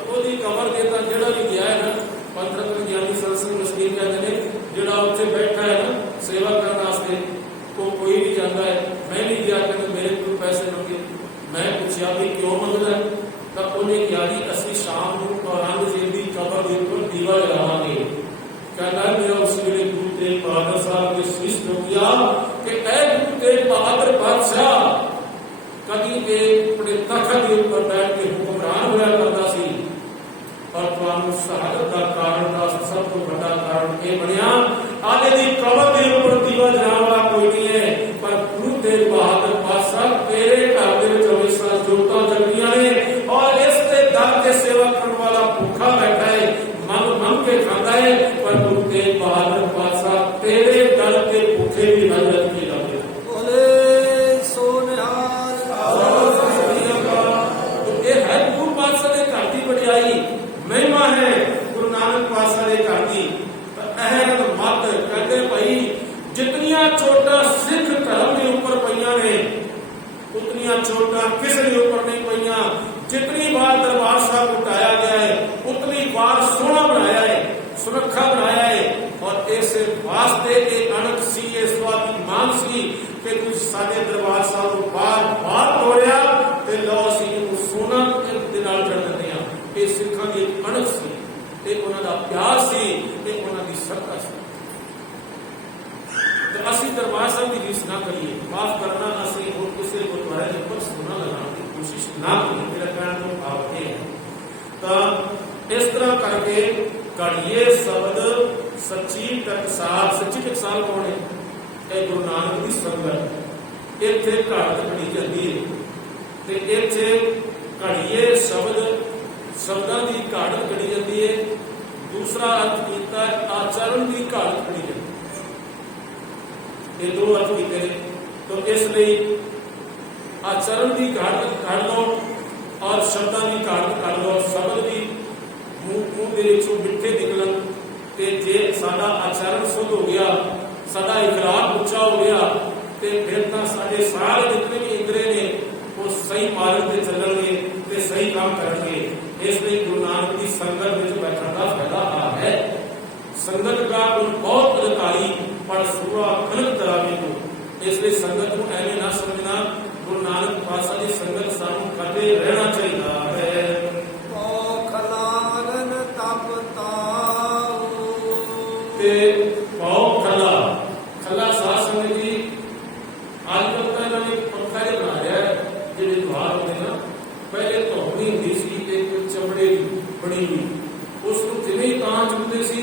ਉਹਦੀ ਕਬਰ ਦੇ ਤਾਂ ਜਿਹੜਾ ਵੀ ਗਿਆ ਹੈ ਨਾ, ਪੰਥਕ ਵਿਗਿਆਨੀ ਸੰਸਦ ਮੁਸਲਿਮ ਕਹਿੰਦੇ ਨੇ, ਜਿਹੜਾ ਉੱਥੇ ਬੈਠਾ ਹੈ ਨਾ ਸੇਵਾ ਕਰਨ ਵਾਸਤੇ, ਉਹ ਕੋਈ ਵੀ ਜਾਂਦਾ ਹੈ। ਮੈਂ ਵੀ ਗਿਆ, ਕਹਿੰਦਾ ਮੇਰੇ ਕੋਲ ਪੈਸੇ ਮੰਗੇ। ਮੈਂ ਪੁੱਛਿਆ ਵੀ ਕਿਉਂ ਮੰਗਦਾ? ਤਾਂ ਉਹਨੇ ਕਿਹਾ ਜੀ ਅਸੀਂ ਸ਼ਾਮ ਨੂੰ ਔਰੰਗਜ਼ੇਬ ਦੀ ਕਬਰ ਦੇ ਉੱਪਰ ਦੀਵਾ ਜਲਾਵਾਂਗੇ। ਕਹਿੰਦਾ ਮੇਰਾ ਉਸ ਵੇਲੇ ਗੁਰੂ ਤੇਗ ਬਹਾਦਰ ਸਾਹਿਬ ਦੇ ਸ਼ੀਸ਼ ਝੁਕਿਆ ਕਿ ਐ ਗੁਰੂ ਤੇਗ ਬਹਾਦਰ ਬਾਦਸ਼ਾਹ, ਕਦੀ ਇਹ ਆਪਣੇ ਤਖਤ ਦੇ ਉੱਪਰ ਬੈਠ ਕੇ ਹੁਕਮਰਾਨ ਹੋਇਆ ਕਰਦਾ ਸੀ, ਪਰ ਤੁਹਾਨੂੰ ਸ਼ਹਾਦਤ ਦਾ ਕਾਰਨ ਦਾ ਸਭ ਤੋਂ ਵੱਡਾ ਕਾਰਨ ਇਹ ਬਣਿਆ, ਅੱਜ ਦੀ ਕਬਰ ਦੇ ਉੱਪਰ ਦੀਵਾ ਜਲਾਉਣ ਵਾਲਾ ਕੋਈ ਨਹੀਂ ਹੈ, ਪਰ ਗੁਰੂ ਤੇਗ ਬਹਾਦਰ ਬਾਦਸ਼ਾਹ ਤੇਰੇ ਘਰ ਦੇ ਵਿੱਚ ਹਮੇਸ਼ਾ ਜੋਤਾਂ ਜਗਦੀਆਂ ਨੇ, ਔਰ ਇਸ ਤੇ ਦਰ ਤੇ ਸੇਵਾ ਕਰਨ ਵਾਲਾ ਭੁੱਖਾ ਬੈਠਾ ਹੈ, ਮੰਗ ਕੇ ਖਾਂਦਾ ਹੈ, ਪਰ ਗੁਰੂ ਤੇਗ ਬਹਾਦਰ ਬਾਦਸ਼ਾਹ ਤੇਰੇ ਦਰ ਤੇ ਭੁੱਖੇ ਵੀ ਨਜ਼ਰ ਨਹੀਂ ਆਉਂਦੇ। ਬੋਲੇ ਸੋ ਨਿਹਾਲ। ਇਹ ਹੈ ਗੁਰੂ ਪਾਤਸ਼ਾਹ ਦੇ ਘਰ ਦੀ ਵਡਿਆਈ, ਮਹਿਮਾ ਹੈ ਗੁਰੂ ਨਾਨਕ ਪਾਤਸ਼ਾਹ ਦੇ ਘਰ ਦੀ। ਅਹਿਦ ਮੱਤ ਕਹਿੰਦੇ ਭਾਈ, ਜਿਤਨੀਆਂ ਚੋਟਾਂ ਸਿੱਖ ਧਰਮ ਦੇ ਉੱਪਰ ਪਈਆਂ ਨੇ, ਉਤਨੀਆਂ ਚੋਟਾਂ ਕਿਸੇ ਦੇ ਉੱਪਰ ਨਹੀਂ ਪਈਆਂ। ਜਿਤਨੀ ਵਾਰ ਦਰਬਾਰ ਸਾਹਿਬ ਉਠਾਇਆ ਗਿਆ ਹੈ, ਉਤਨੀ ਵਾਰ ਸੋਹਣਾ ਬਣਾਇਆ ਹੈ, ਸੁਰੱਖਿਆ ਬਣਾਇਆ ਹੈ, ਔਰ ਇਸ ਵਾਸਤੇ ਇਹ ਅਣਖ ਸੀ, ਇਸ ਵਾਤ ਦੀ ਮੰਗ ਸੀ ਕਿ ਤੁਸੀਂ ਸਾਡੇ ਦਰਬਾਰ ਸਾਹਿਬ ਨੂੰ ਬਾਰ ਤੋੜਿਆ ਤੇ ਲਓ ਅਸੀਂ ਇਹਨੂੰ ਸੋਨਾ ਦੇ ਨਾਲ ਜੜ ਦਿੰਦੇ ਹਾਂ। ਇਹ ਸਿੱਖਾਂ ਦੀ ਇੱਕ ਅਣਖ ਸੀ, ਇਹ ਉਹਨਾਂ ਦਾ ਪਿਆਰ ਸੀ, ਇਹ ਉਹਨਾਂ ਦੀ ਸ਼ਰਧਾ ਸੀ। ਤੇ ਅਸੀਂ ਦਰਬਾਰ ਸਾਹਿਬ ਦੀ ਰੀਸ ਨਾ ਕਰੀਏ, ਮਾਫ ਕਰਨਾ, ਅਸੀਂ ਹੋਰ ਕਿਸੇ ਗੁਰਦੁਆਰੇ ਦੇ ਉੱਪਰ ਸੋਨਾ ਲਗਾਉਣ ਦੀ ਕੋਸ਼ਿਸ਼ ਨਾ ਕਰੀਏ। ਮੇਰਾ ਕਹਿਣ ਤੋਂ ਭਾਵ ਇਹ ਹੈ। ਤਾਂ ਇਸ ਤਰ੍ਹਾਂ ਕਰਕੇ ਘੜੀਏ ਸ਼ਬਦ ਸੱਚੀ ਟਕਸਾਲ। ਸੱਚੀ ਟਕਸਾਲ ਕੌਣ ਹੈ? ਇਹ ਗੁਰੂ ਨਾਨਕ ਦੀ ਸੰਗਤ। ਇੱਥੇ ਘਾਟ ਘੜੀ ਜਾਂਦੀ ਹੈ ਤੇ ਇੱਥੇ ਘੜੀਏ ਸ਼ਬਦਾਂ ਦੀ ਘਾਟ ਘੜੀ ਜਾਂਦੀ ਹੈ। ਦੂਸਰਾ ਅਰਥ ਕੀਤਾ ਆਚਰਣ ਦੀ ਘਾਟ ਘੜੀ ਜਾਂਦੀ ਹੈ। ਇਹ ਦੋ ਅਰਥ ਕੀਤੇ ਨੇ। ਤਾਂ ਇਸ ਲਈ ਆਚਰਣ ਦੀ ਘਾਟ ਕੱਢ ਲਓ ਔਰ ਸ਼ਬਦਾਂ ਦੀ ਘਾਟ ਕੱਢ ਲਓ। ਸ਼ਬਦ ਵੀ ਮੂੰਹ ਦੇ ਵਿੱਚੋਂ ਮਿੱਠੇ ਨਿਕਲਣ, ਤੇ ਜੇ ਸਾਡਾ ਆਚਰਣ ਸ਼ੁੱਧ ਹੋ ਗਿਆ, ਸਾਡਾ ਇਕਰਾਰ ਉੱਚਾ ਹੋ ਗਿਆ, ਤੇ ਫਿਰ ਤਾਂ ਸਾਡੇ ਸਾਰੇ ਜਿਤਨੇ ਵੀ ਇੰਦਰੇ ਨੇ ਉਹ ਸਹੀ ਮਾਰਗ ਤੇ ਚੱਲਣਗੇ ਤੇ ਸਹੀ ਕੰਮ ਕਰਨਗੇ। ਇਸ ਲਈ ਗੁਰੂ ਨਾਨਕ ਦੀ ਸੰਗਤ ਵਿੱਚ ਬੈਠਣ ਦਾ ਫਾਇਦਾ ਆ ਹੈ। ਸੰਗਤ ਦਾ ਗੁਣ ਬਹੁਤ ਅਧਿਕਾਰੀ ਪਰ ਸੁਰਾ ਖਲਕ ਤਰਾਵੀ ਨੂੰ। ਇਸ ਲਈ ਸੰਗਤ ਨੂੰ ਐਵੇਂ ਨਾ ਸਮਝਣਾ। ਗੁਰੂ ਨਾਨਕ ਪਾਤਸ਼ਾਹ ਦੀ ਸੰਗਤ ਸਾਨੂੰ ਕਦੇ ਰਹਿਣਾ ਚਾਹੀਦਾ ਹੈ। ਤੇ ਪਾਉ ਖਲਾ ਸਾਧ ਸੰਗਤ ਜੀ, ਅੱਜ ਕੱਲ੍ਹ ਤਾਂ ਇਹਨਾਂ ਨੇ ਪੱਖਾ ਜਿਹਾ ਬਣਾ ਲਿਆ, ਜਿਹੜੇ ਦੁਆਰ ਹੁੰਦੇ ਨਾ, ਪਹਿਲੇ ਧੋਣੀ ਹੁੰਦੀ ਸੀ ਇੱਕ ਚਮੜੇ ਦੀ ਬਣੀ ਹੋਈ, ਉਸ ਨੂੰ ਜਿਵੇਂ ਹੀ ਤਾਂ ਚੁੱਕਦੇ ਸੀ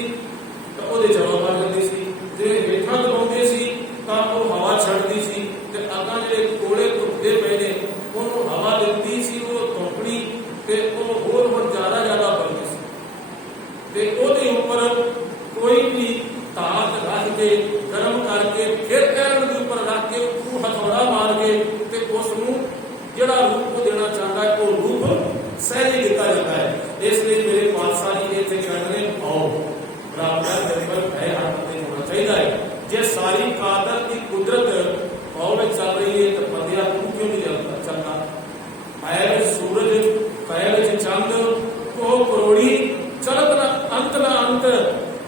ਤਾਂ ਉਹਦੇ ਜਵਾਬ ਆ ਜਾਂਦੇ ਸੀ, ਜੇ ਹੇਠਾਂ ਦਬਾਉਂਦੇ ਸੀ ਤਾਂ ਉਹ ਹਵਾ ਛੱਡਦੀ ਸੀ, ਤੇ ਅੱਗਾਂ ਜਿਹੜੇ ਕੋਲੇ ਧੁੱਪਦੇ ਪਏ ਨੇ ਉਹਨੂੰ ਹਵਾ ਦਿੰਦੀ ਸੀ, ਉਹ ਧੋਪਣੀ, ਤੇ ਉਹ ਹੋਰ ਜ਼ਿਆਦਾ ਬਣਦੀ ਸੀ। ਤੇ ਉਹਦੇ ਉੱਪਰ ਕੋਈ ਵੀ ਧਾਤ ਰੱਖ ਕੇ ਗਰਮ ਕਰਕੇ ਫਿਰ ਐਰਨ ਦੇ ਉੱਪਰ ਰੱਖ ਕੇ ਉਹ ਹਥੌੜਾ ਮਾਰ ਕੇ ਤੇ ਉਸ ਨੂੰ ਜਿਹੜਾ ਰੂਪ ਉਹ ਦੇਣਾ ਚਾਹੁੰਦਾ ਹੈ ਉਹ ਰੂਪ ਸਹਿਜ ਦਿੱਤਾ ਜਾਂਦਾ ਹੈ। ਇਸ ਲਈ ਮੇਰੇ ਪਾਤਸ਼ਾਹ ਜੀ ਇੱਥੇ ਕਹਿੰਦੇ ਨੇ ਆਓ ਰੱਬ ਦਾ ਨਿਰਭਰ ਹੈ ਹੱਥ ਤੇ ਹੋਣਾ ਚਾਹੀਦਾ ਹੈ। ਜੇ ਸਾਰੀ ਕਾਦਰ ਦੀ ਕੁਦਰਤ ਪਾਉ ਵਿੱਚ ਚੱਲ ਰਹੀ ਹੈ ਤਾਂ ਬੰਦਿਆ ਤੂੰ ਕਿਉਂ ਨਹੀਂ ਚੱਲਦਾ? ਪੈਰ ਵਿੱਚ ਸੂਰਜ, ਪੈਰ ਵਿੱਚ ਚੰਦ, ਉਹ ਕਰੋੜੀ ਚਲਤ ਨਾ ਅੰਤ ਨਾ ਅੰਤ,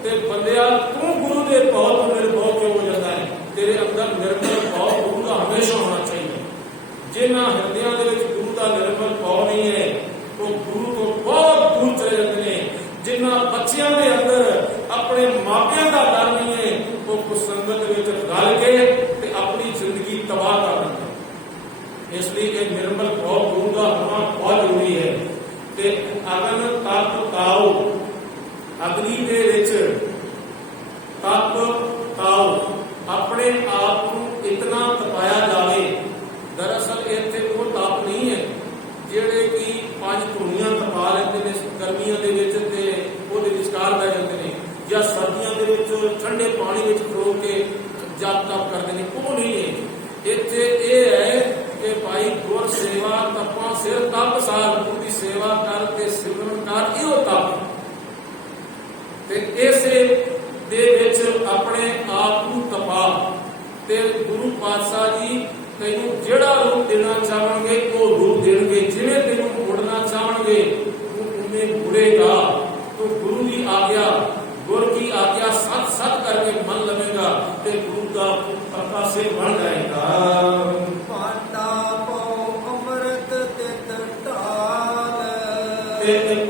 ਤੇ ਬੰਦਿਆ ਤੂੰ ਗੁਰੂ ਦੇ ਭਾਵ ਤੋਂ ਨਿਰਭਉ ਕਿਉਂ ਹੋ ਜਾਂਦਾ ਹੈ? ਤੇਰੇ ਅੰਦਰ ਨਿਰਮਲ ਭਾਵ ਗੁਰੂ ਦਾ ਹਮੇਸ਼ਾ ਹੋਣਾ ਚਾਹੀਦਾ। ਜਿਨ੍ਹਾਂ ਹਿਰਦਿਆਂ ਦੇ ਵਿੱਚ ਗੁਰੂ ਦਾ ਨਿਰਮਲ ਭਾਵ ਨਹੀਂ ਹੈ ਉਹ ਗੁਰੂ ਤੋਂ ਬਹੁਤ ਦੂਰ ਚਲੇ ਜਾਂਦੇ ਨੇ। ਜਿਨ੍ਹਾਂ ਬੱਚਿਆਂ ਦੇ ਅੰਦਰ ਆਪਣੇ ਮਾਪਿਆਂ ਦਾ ਡਰ ਨਹੀਂ ਹੈ ਉਹ ਕੁਸੰਗਤ ਵਿੱਚ ਰਲ ਕੇ ਤੇ ਆਪਣੀ ਜ਼ਿੰਦਗੀ ਤਬਾਹ ਕਰ ਦਿੰਦੇ। ਇਸ ਲਈ ਇਹ ਨਿਰਮਲ ਭਾਵ ਗੁਰੂ ਦਾ ਹੋਣਾ ਬਹੁਤ ਜ਼ਰੂਰੀ ਹੈ। ਤੇ ਅਗਨ ਤਪ ਤਾਓ, ਅਗਨੀ ਦੇ ਵਿੱਚ ਤਪ ਤਾਓ, ਆਪਣੇ ਆਪ ਨੂੰ ਇਤਨਾ ਤਪਾਇਆ ਜਾਵੇ। ਦਰਅਸਲ ਇੱਥੇ ਉਹ ਤਪ ਨਹੀਂ ਹੈ ਜਿਹੜੇ ਕਿ 5 ਧੂਣੀਆਂ ਤਪਾ ਲੈਂਦੇ ਨੇ ਗਰਮੀਆਂ ਦੇ ਵਿੱਚ ਤੇ ਜਪ ਤਪ ਕਰਦੇ ਨੇ, ਉਹ ਨਹੀਂ ਹੈ। ਇੱਥੇ ਇਹ ਹੈ ਕਿ ਭਾਈ ਗੁਰ ਸੇਵਾ ਤਪਾਂ ਸਿਰ ਤਪ ਸਾਰ, ਗੁਰੂ ਦੀ ਸੇਵਾ ਕਰ ਤੇ ਸਿਮਰਨ ਕਰ, ਇਹੋ ਤਪ। ਤੇ ਇਸੇ ਦੇ ਵਿੱਚ ਆਪਣੇ ਆਪ ਨੂੰ ਤਪਾ, ਤੇ ਗੁਰੂ ਪਾਤਸ਼ਾਹ ਜੀ ਤੈਨੂੰ ਜਿਹੜਾ ਰੂਪ ਦੇਣਾ ਚਾਹਣਗੇ ਉਹ ਰੂਪ ਦੇਣਗੇ, ਜਿਵੇਂ ਤੈਨੂੰ ਮੁੜਨਾ ਚਾਹਣਗੇ ਤੂੰ ਉਵੇਂ ਮੁੜੇਗਾ। तो गुरु की आज्ञा, गुरु की आज्ञा सत सत करके मन लगेगा ते गुरु का पक्का से बन जाएगा। भांडा पाओ अमृत तित ढाल,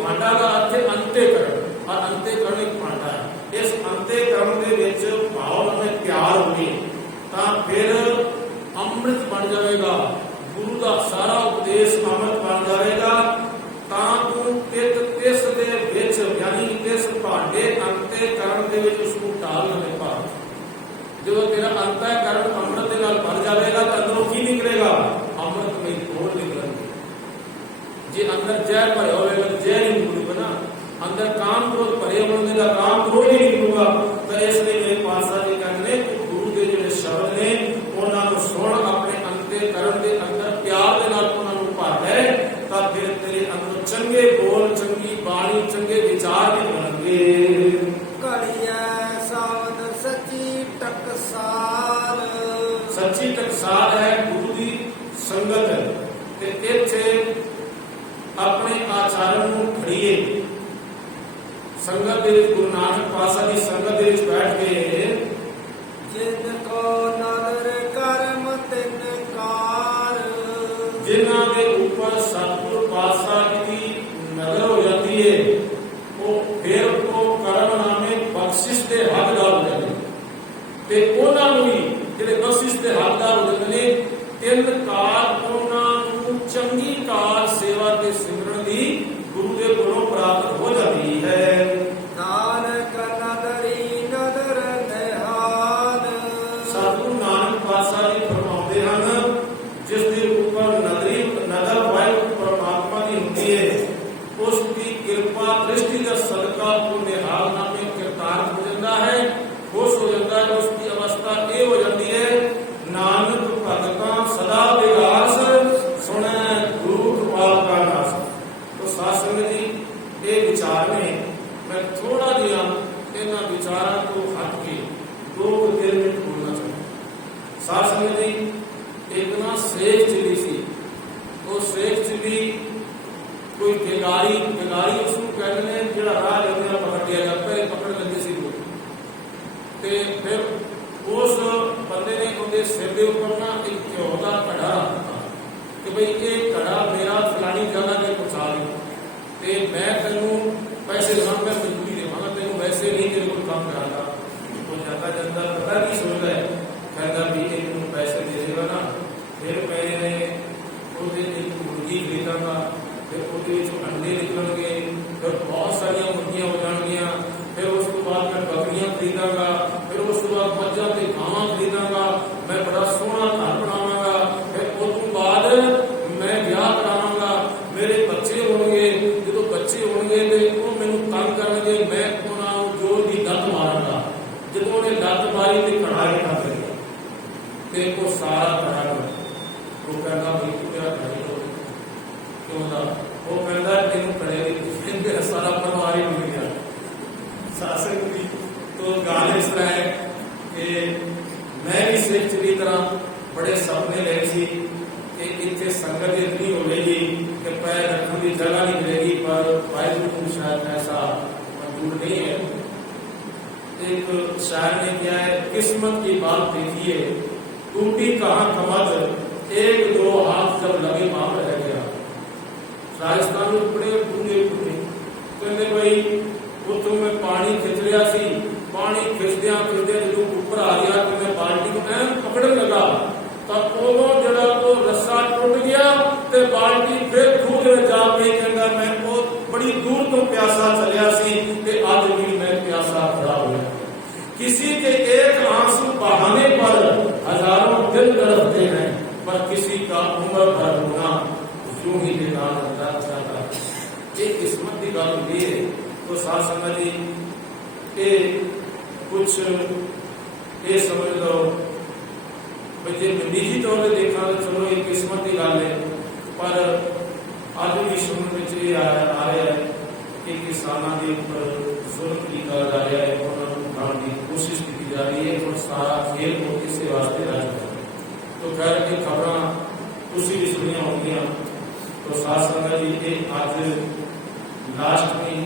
भांडा का अर्थ है अंत्यकरण, और अंत्यकरण एक भांडा है। इस अंत्यकरण के विच भाव में प्यार होगी तो फिर अमृत बन जाएगा, गुरु का सारा उपदेश अमृत बन जाएगा। ਤਾਂ ਤੂੰ ਤਿਸ ਦੇ ਵਿੱਚ ਯਾਨੀ ਇਸ ਭਾਂਡੇ ਅੰਤੇਕਰਨ ਦੇ ਵਿੱਚ ਉਸਨੂੰ ਢਾਲ ਲਵੇਂ ਪਾ। ਜਦੋਂ ਤੇਰਾ ਅੰਤੇਕਰਨ ਅੰਮ੍ਰਿਤ ਦੇ ਨਾਲ ਭਰ ਜਾਵੇਗਾ ਤਾਂ ਅੰਦਰੋਂ ਕੀ ਨਿਕਲੇਗਾ? ਅੰਮ੍ਰਿਤ ਵਿੱਚ ਘੋਲ ਨਿਕਲਣਗੇ। ਜੇ ਅੰਦਰ ਜ਼ਹਿਰ ਭਰਿਆ ਹੋਵੇਗਾ ਤਾਂ ਜ਼ਹਿਰ ਹੀ ਨਿਕਲੂਗਾ ਨਾ, ਅੰਦਰ ਕਾਮ ਕ੍ਰੋਧ ਭਰੇ ਹੋਣਗੇ ਤਾਂ ਕਾਮ ਕ੍ਰੋਧ ਹੀ ਨਿਕਲੂਗਾ। ਤਾਂ ਇਸ ਲਈ ਮੇਰੇ ਪਾਤਸ਼ਾਹ ਜੀ ਕਹਿੰਦੇ ਨੇ ਗੁਰੂ ਦੇ ਜਿਹੜੇ ਸ਼ਬਦ ਨੇ ਉਹਨਾਂ ਨੂੰ ਸੁਣ, ਆਪਣੇ ਅੰਤੇਕਰਨ ਦੇ ਅੰਦਰ ਪਿਆਰ ਦੇ ਨਾਲ ਉਹਨਾਂ ਨੂੰ ਭਰ ਲੈ, ਤਾਂ ਫਿਰ ਤੇਰੇ ਅੰਦਰ ਚੰਗੇ ਬੋਲ, ਚੰਗੀ ਬਾਣੀ, ਚੰਗੇ ਵਿਚਾਰ ਨਿਕਲਣਗੇ। ਘੜੀਐ ਸਾਵਧ ਸੱਚੀ ਟਕਸਾਲ, ਸੱਚੀ ਟਕਸਾਲ ਹੈ ਗੁਰੂ ਦੀ ਸੰਗਤ ਹੈ। ਤੇ ਇੱਥੇ ਆਪਣੇ ਆਚਰਨ ਨੂੰ ਖੜੀਏ। ਸੰਗਤ ਦੇ ਵਿੱਚ ਗੁਰੂ ਨਾਨਕ ਪਾਤਸ਼ਾਹ ਦੀ ਸੰਗਤ ਦੇ ਵਿੱਚ ਬੈਠ ਕੇ ਜਿਨ ਕੋ ਨਦਰ ਕਰਮ ਤਿਨ ਕਾਰ, ਜਿਨ੍ਹਾਂ ਦੇ ਉੱਪਰ ਸਤਿਗੁਰ ਪਾਤਸ਼ਾਹ ਜੀ ਦੀ ਨਜ਼ਰ ਹੋ ਜਾਂਦੀ ਹੈ ਉਹ ਫਿਰ ਉਹ ਕਰਮਨਾਮੇ ਬਖਸ਼ਿਸ਼ ਦੇ ਹੱਕਦਾਰ ਹੋ ਜਾਂਦੇ ਨੇ। ਤੇ ਉਹਨਾਂ ਨੂੰ ਵੀ ਜਿਹੜੇ ਬਖਸ਼ਿਸ਼ ਦੇ ਹੱਕਦਾਰ ਹੋ ਜਾਂਦੇ ਨੇ, ਤਿੰਨ ਕਾਰ ਉਹਨਾਂ ਨੂੰ ਚੰਗੀ ਕਾਰ ਸੇਵਾ ਤੇ ਸਿਮਰਨ ਦੀ ਗੁਰੂ ਦੇ ਕੋਲੋਂ ਪ੍ਰਾਪਤ ਹੋ ਜਾਂਦੀ ਹੈ। ਨਾਨਕ ਨਦਰੀ ਨਦਰ ਨਿਹਾਲ, ਸਤਿਗੁਰੂ ਨਾਨਕ ਪਾਤਸ਼ਾਹ ਜੀ ਫਰਮਾਉਂਦੇ ਹਨ ਜਿਸ ਦੇ ਉੱਪਰ ਨਦਰ ਵਾਹਿਗੁਰੂ ਪਰਮਾਤਮਾ ਦੀ ਹੁੰਦੀ ਹੈ, ਉਸ ਦੀ ਕਿਰਪਾ ਦ੍ਰਿਸ਼ਟੀ ਦਾ ਸਦਕਾ ਉਹ ਨਿਹਾਲ ਨਾਮੇ ਕਿਰਤਾਰਥ ਹੋ ਜਾਂਦਾ ਹੈ, ਖੁਸ਼ ਹੋ ਜਾਂਦਾ ਹੈ। ਉਸ ਦੀ ਅਵਸਥਾ ਇਹ ਹੋ ਜਾਂਦੀ ਹੈ ਨਾਨਕ ਭਗਤਾਂ ਸਦਾ ਵਿਗਾਸ, ਸੁਣੈ ਗੁਰੂ ਕਿਰਪਾਲ ਕਾ ਨਾਸ। तो साथ संगत जी ये विचार में मैं थोड़ा जिहा ਇਹਨਾਂ ਵਿਚਾਰਾਂ ਤੋਂ ਹਟ ਕੇ 2-3 ਮਿੰਟ ਬੋਲਣਾ ਚਾਹੁੰਦਾ। ਸਾਧ ਸੰਗਤ ਜੀ ਇੱਕ ਨਾ ਸੇਖ ਚਿੜੀ ਸੀ, ਉਹ ਸੇਖ ਚਿੜੀ ਕੋਈ ਬੇਗਾਰੀ ਉਸਨੂੰ ਕਹਿੰਦੇ ਨੇ ਜਿਹੜਾ ਰਾਹ ਜਾਂਦੇ ਨਾਲ ਪਕੜਿਆ ਜਾਂਦਾ ਹੈ, ਪਕੜ ਲੈਂਦੇ ਸੀ ਲੋਕ। ਤੇ ਫਿਰ ਉਸ ਬੰਦੇ ਨੇ ਉਹਦੇ ਸਿਰ ਦੇ ਉੱਪਰ ਨਾ ਇੱਕ ਘਿਓ ਦਾ ਘੜਾ ਰੱਖਤਾ ਕਿ ਭਈ ਇਹ ਘੜਾ ਮੇਰਾ ਫਲਾਣੀ ਜਗ੍ਹਾ ਤੇ ਪਹੁੰਚਾ ਦੇ ਤੇ ਮੈਂ ਤੈਨੂੰ ਪੈਸੇ ਦੇਵਾਂਗਾ, ਮਜ਼ਦੂਰੀ ਦੇਵਾਂਗਾ, ਤੈਨੂੰ ਵੈਸੇ ਨਹੀਂ ਤੇਰੇ ਕੋਲ ਕੰਮ ਕਰਾਂਗਾ। ਉਹ ਜਾਂਦਾ ਜਾਂਦਾ ਪਤਾ ਕੀ ਸੋਚਦਾ ਹੈ, ਕਹਿੰਦਾ ਵੀ ਇਹ ਮੈਨੂੰ ਪੈਸੇ ਦੇ ਦੇਗਾ ਨਾ, ਫਿਰ ਮੈਂ ਉਹਦੇ ਇੱਕ ਮੁਰਗੀ ਖਰੀਦਾਂਗਾ, ਫਿਰ ਉਹਦੇ ਵਿੱਚੋਂ ਅੰਡੇ ਨਿਕਲਣਗੇ, ਫਿਰ ਬਹੁਤ ਸਾਰੀਆਂ ਮੁਰਗੀਆਂ ਹੋ ਜਾਣਗੀਆਂ, ਫਿਰ ਉਸ ਤੋਂ ਬਾਅਦ ਮੈਂ ਬੱਕਰੀਆਂ ਖਰੀਦਾਂਗਾ, ਫਿਰ ਉਸ ਤੋਂ ਬਾਅਦ ਮੱਝਾਂ ਤੇ ਗਾਵਾਂ ਖਰੀਦਾਂਗਾ, ਮੈਂ ਬੜਾ ਸੋਹਣਾ ਘਰ ਬਣਾਵਾਂਗਾ, ਫਿਰ ਉਸ ਤੋਂ ਬਾਅਦ ਮੈਂ ਵਿਆਹ ਕਰਾਵਾਂਗਾ, ਮੇਰੇ ਬੱਚੇ ਹੋਣਗੇ, ਜਦੋਂ ਬੱਚੇ ਹੋਣਗੇ ਤੇ ਉਹ ਮੈਨੂੰ ਤੰਗ ਕਰਨਗੇ, ਮੈਂ ਉਹਨਾਂ ਨੂੰ ਜੋ ਦੀ ਲੱਤ ਮਾਰਾਂਗਾ। ਜਦੋਂ ਉਹਨੇ ਲੱਤ ਮਾਰੀ ਤੇ ਘੜਾ ਹੇਠਾਂ ਪੈ ਗਿਆ ਤੇ ਉਹ ਸਾਰਾ ਘੜਾ ਉਹ ਕਹਿੰਦਾ ਵੀ ਤੇਰਾ ਘੜਾ ਕਿਉਂ ਦਾ? ਉਹ ਕਹਿੰਦਾ ਤੈਨੂੰ ਘੜੇ ਦੀ ਮੇਰਾ ਸਾਰਾ ਪਰਿਵਾਰ ਹੀ ਮਿਲ ਗਿਆ। ਸਾਸਕ ਦੀ तो गाल इस तरह है कि मैं भी सिर्फ चली तरह बड़े सपने ले सी कि इतने संगत इतनी होगी कि पैर रखने की जगह नहीं मिलेगी, पर वाहिगुरु को शायद ऐसा मंजूर नहीं है। एक शायर ने किया है, किस्मत की बात देखिए टूटी कहाँ कमर, 1-2 हाथ जब लगे वहां रह गया। राजस्थान में बड़े डूंगे कहते भाई उतों में पानी खिंच रहा सी, पानी खिंचद्या जो ऊपर आ गया तो मैं बाल्टी को मैं पकड़न लगा तो उदों जरा तो रस्सा टूट गया तो बाल्टी फिर दूर जा के कहता मैं वो बड़ी दूर तो प्यासा चलिया सी ते आज भी मैं प्यासा खड़ा हो गया। किसी के एक आंसू बहाने पर हजारों दिल तड़पते हैं, पर किसी का उम्र भर रोना यूं ही बेकार जाता। ये किस्मत की गल होती है। तो साथ संगत जी ये कुछ ये समझ लो भाई जे निजी तौर पर देखा तो चलो ये किस्मत की गल है, पर अज भी सुनने में ये आ रहा है कि किसानों के ऊपर जुल्म किया जा रहा है, उन्होंने उठाने की कोशिश की जा रही है और सारा खेल को इस वास्ते रच है। तो खैर की खबर तुसी भी सुनिया होंगी। तो साथ संगत जी ये अज लास्ट में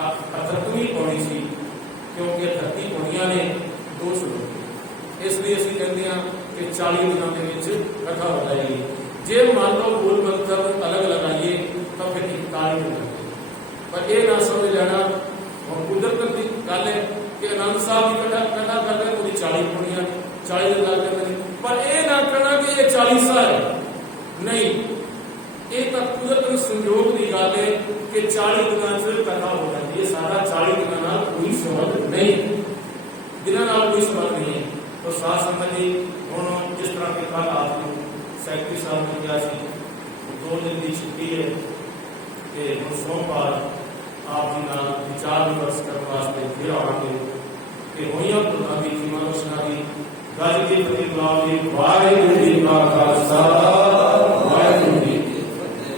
38वीं पौड़ी सी, क्योंकि 38 पौड़ियां ने 2 शुरू, इसलिए असं कहते हैं कि 40 दिनों के कथा हो जाएगी। जे मान लो मूल मंत्र अलग लगाइए तो फिर 41 हो जाएगी, पर यह ना समझ लेना और कुदरत की गल है कि आनंद साहब की कथा कर रहे पूरी 40 पौड़ियां 40 दिन लग जाते हैं, पर यह ना कहना कि ये 40 साल नहीं, ये तो कुदरत संयोग की गल है कि 40 दिनों से कथा हो जाती है। सारा 40 दिनों कोई संबंध नहीं, दिनों कोई संबंध नहीं है। तो साथ संगत जी हम जिस तरह के कल आपको सैकटरी साहब ने कहा 2 दिन की छुट्टी है कि हम सोमवार आप जी ना विचार विमर्श करने वास्ते फिर आएंगे कि होइया गुरु की मनोचना की गज की फतेह बुलाओ जी। वाहिगुरू जी का खालसा वाहिगुरू जी की फतेह।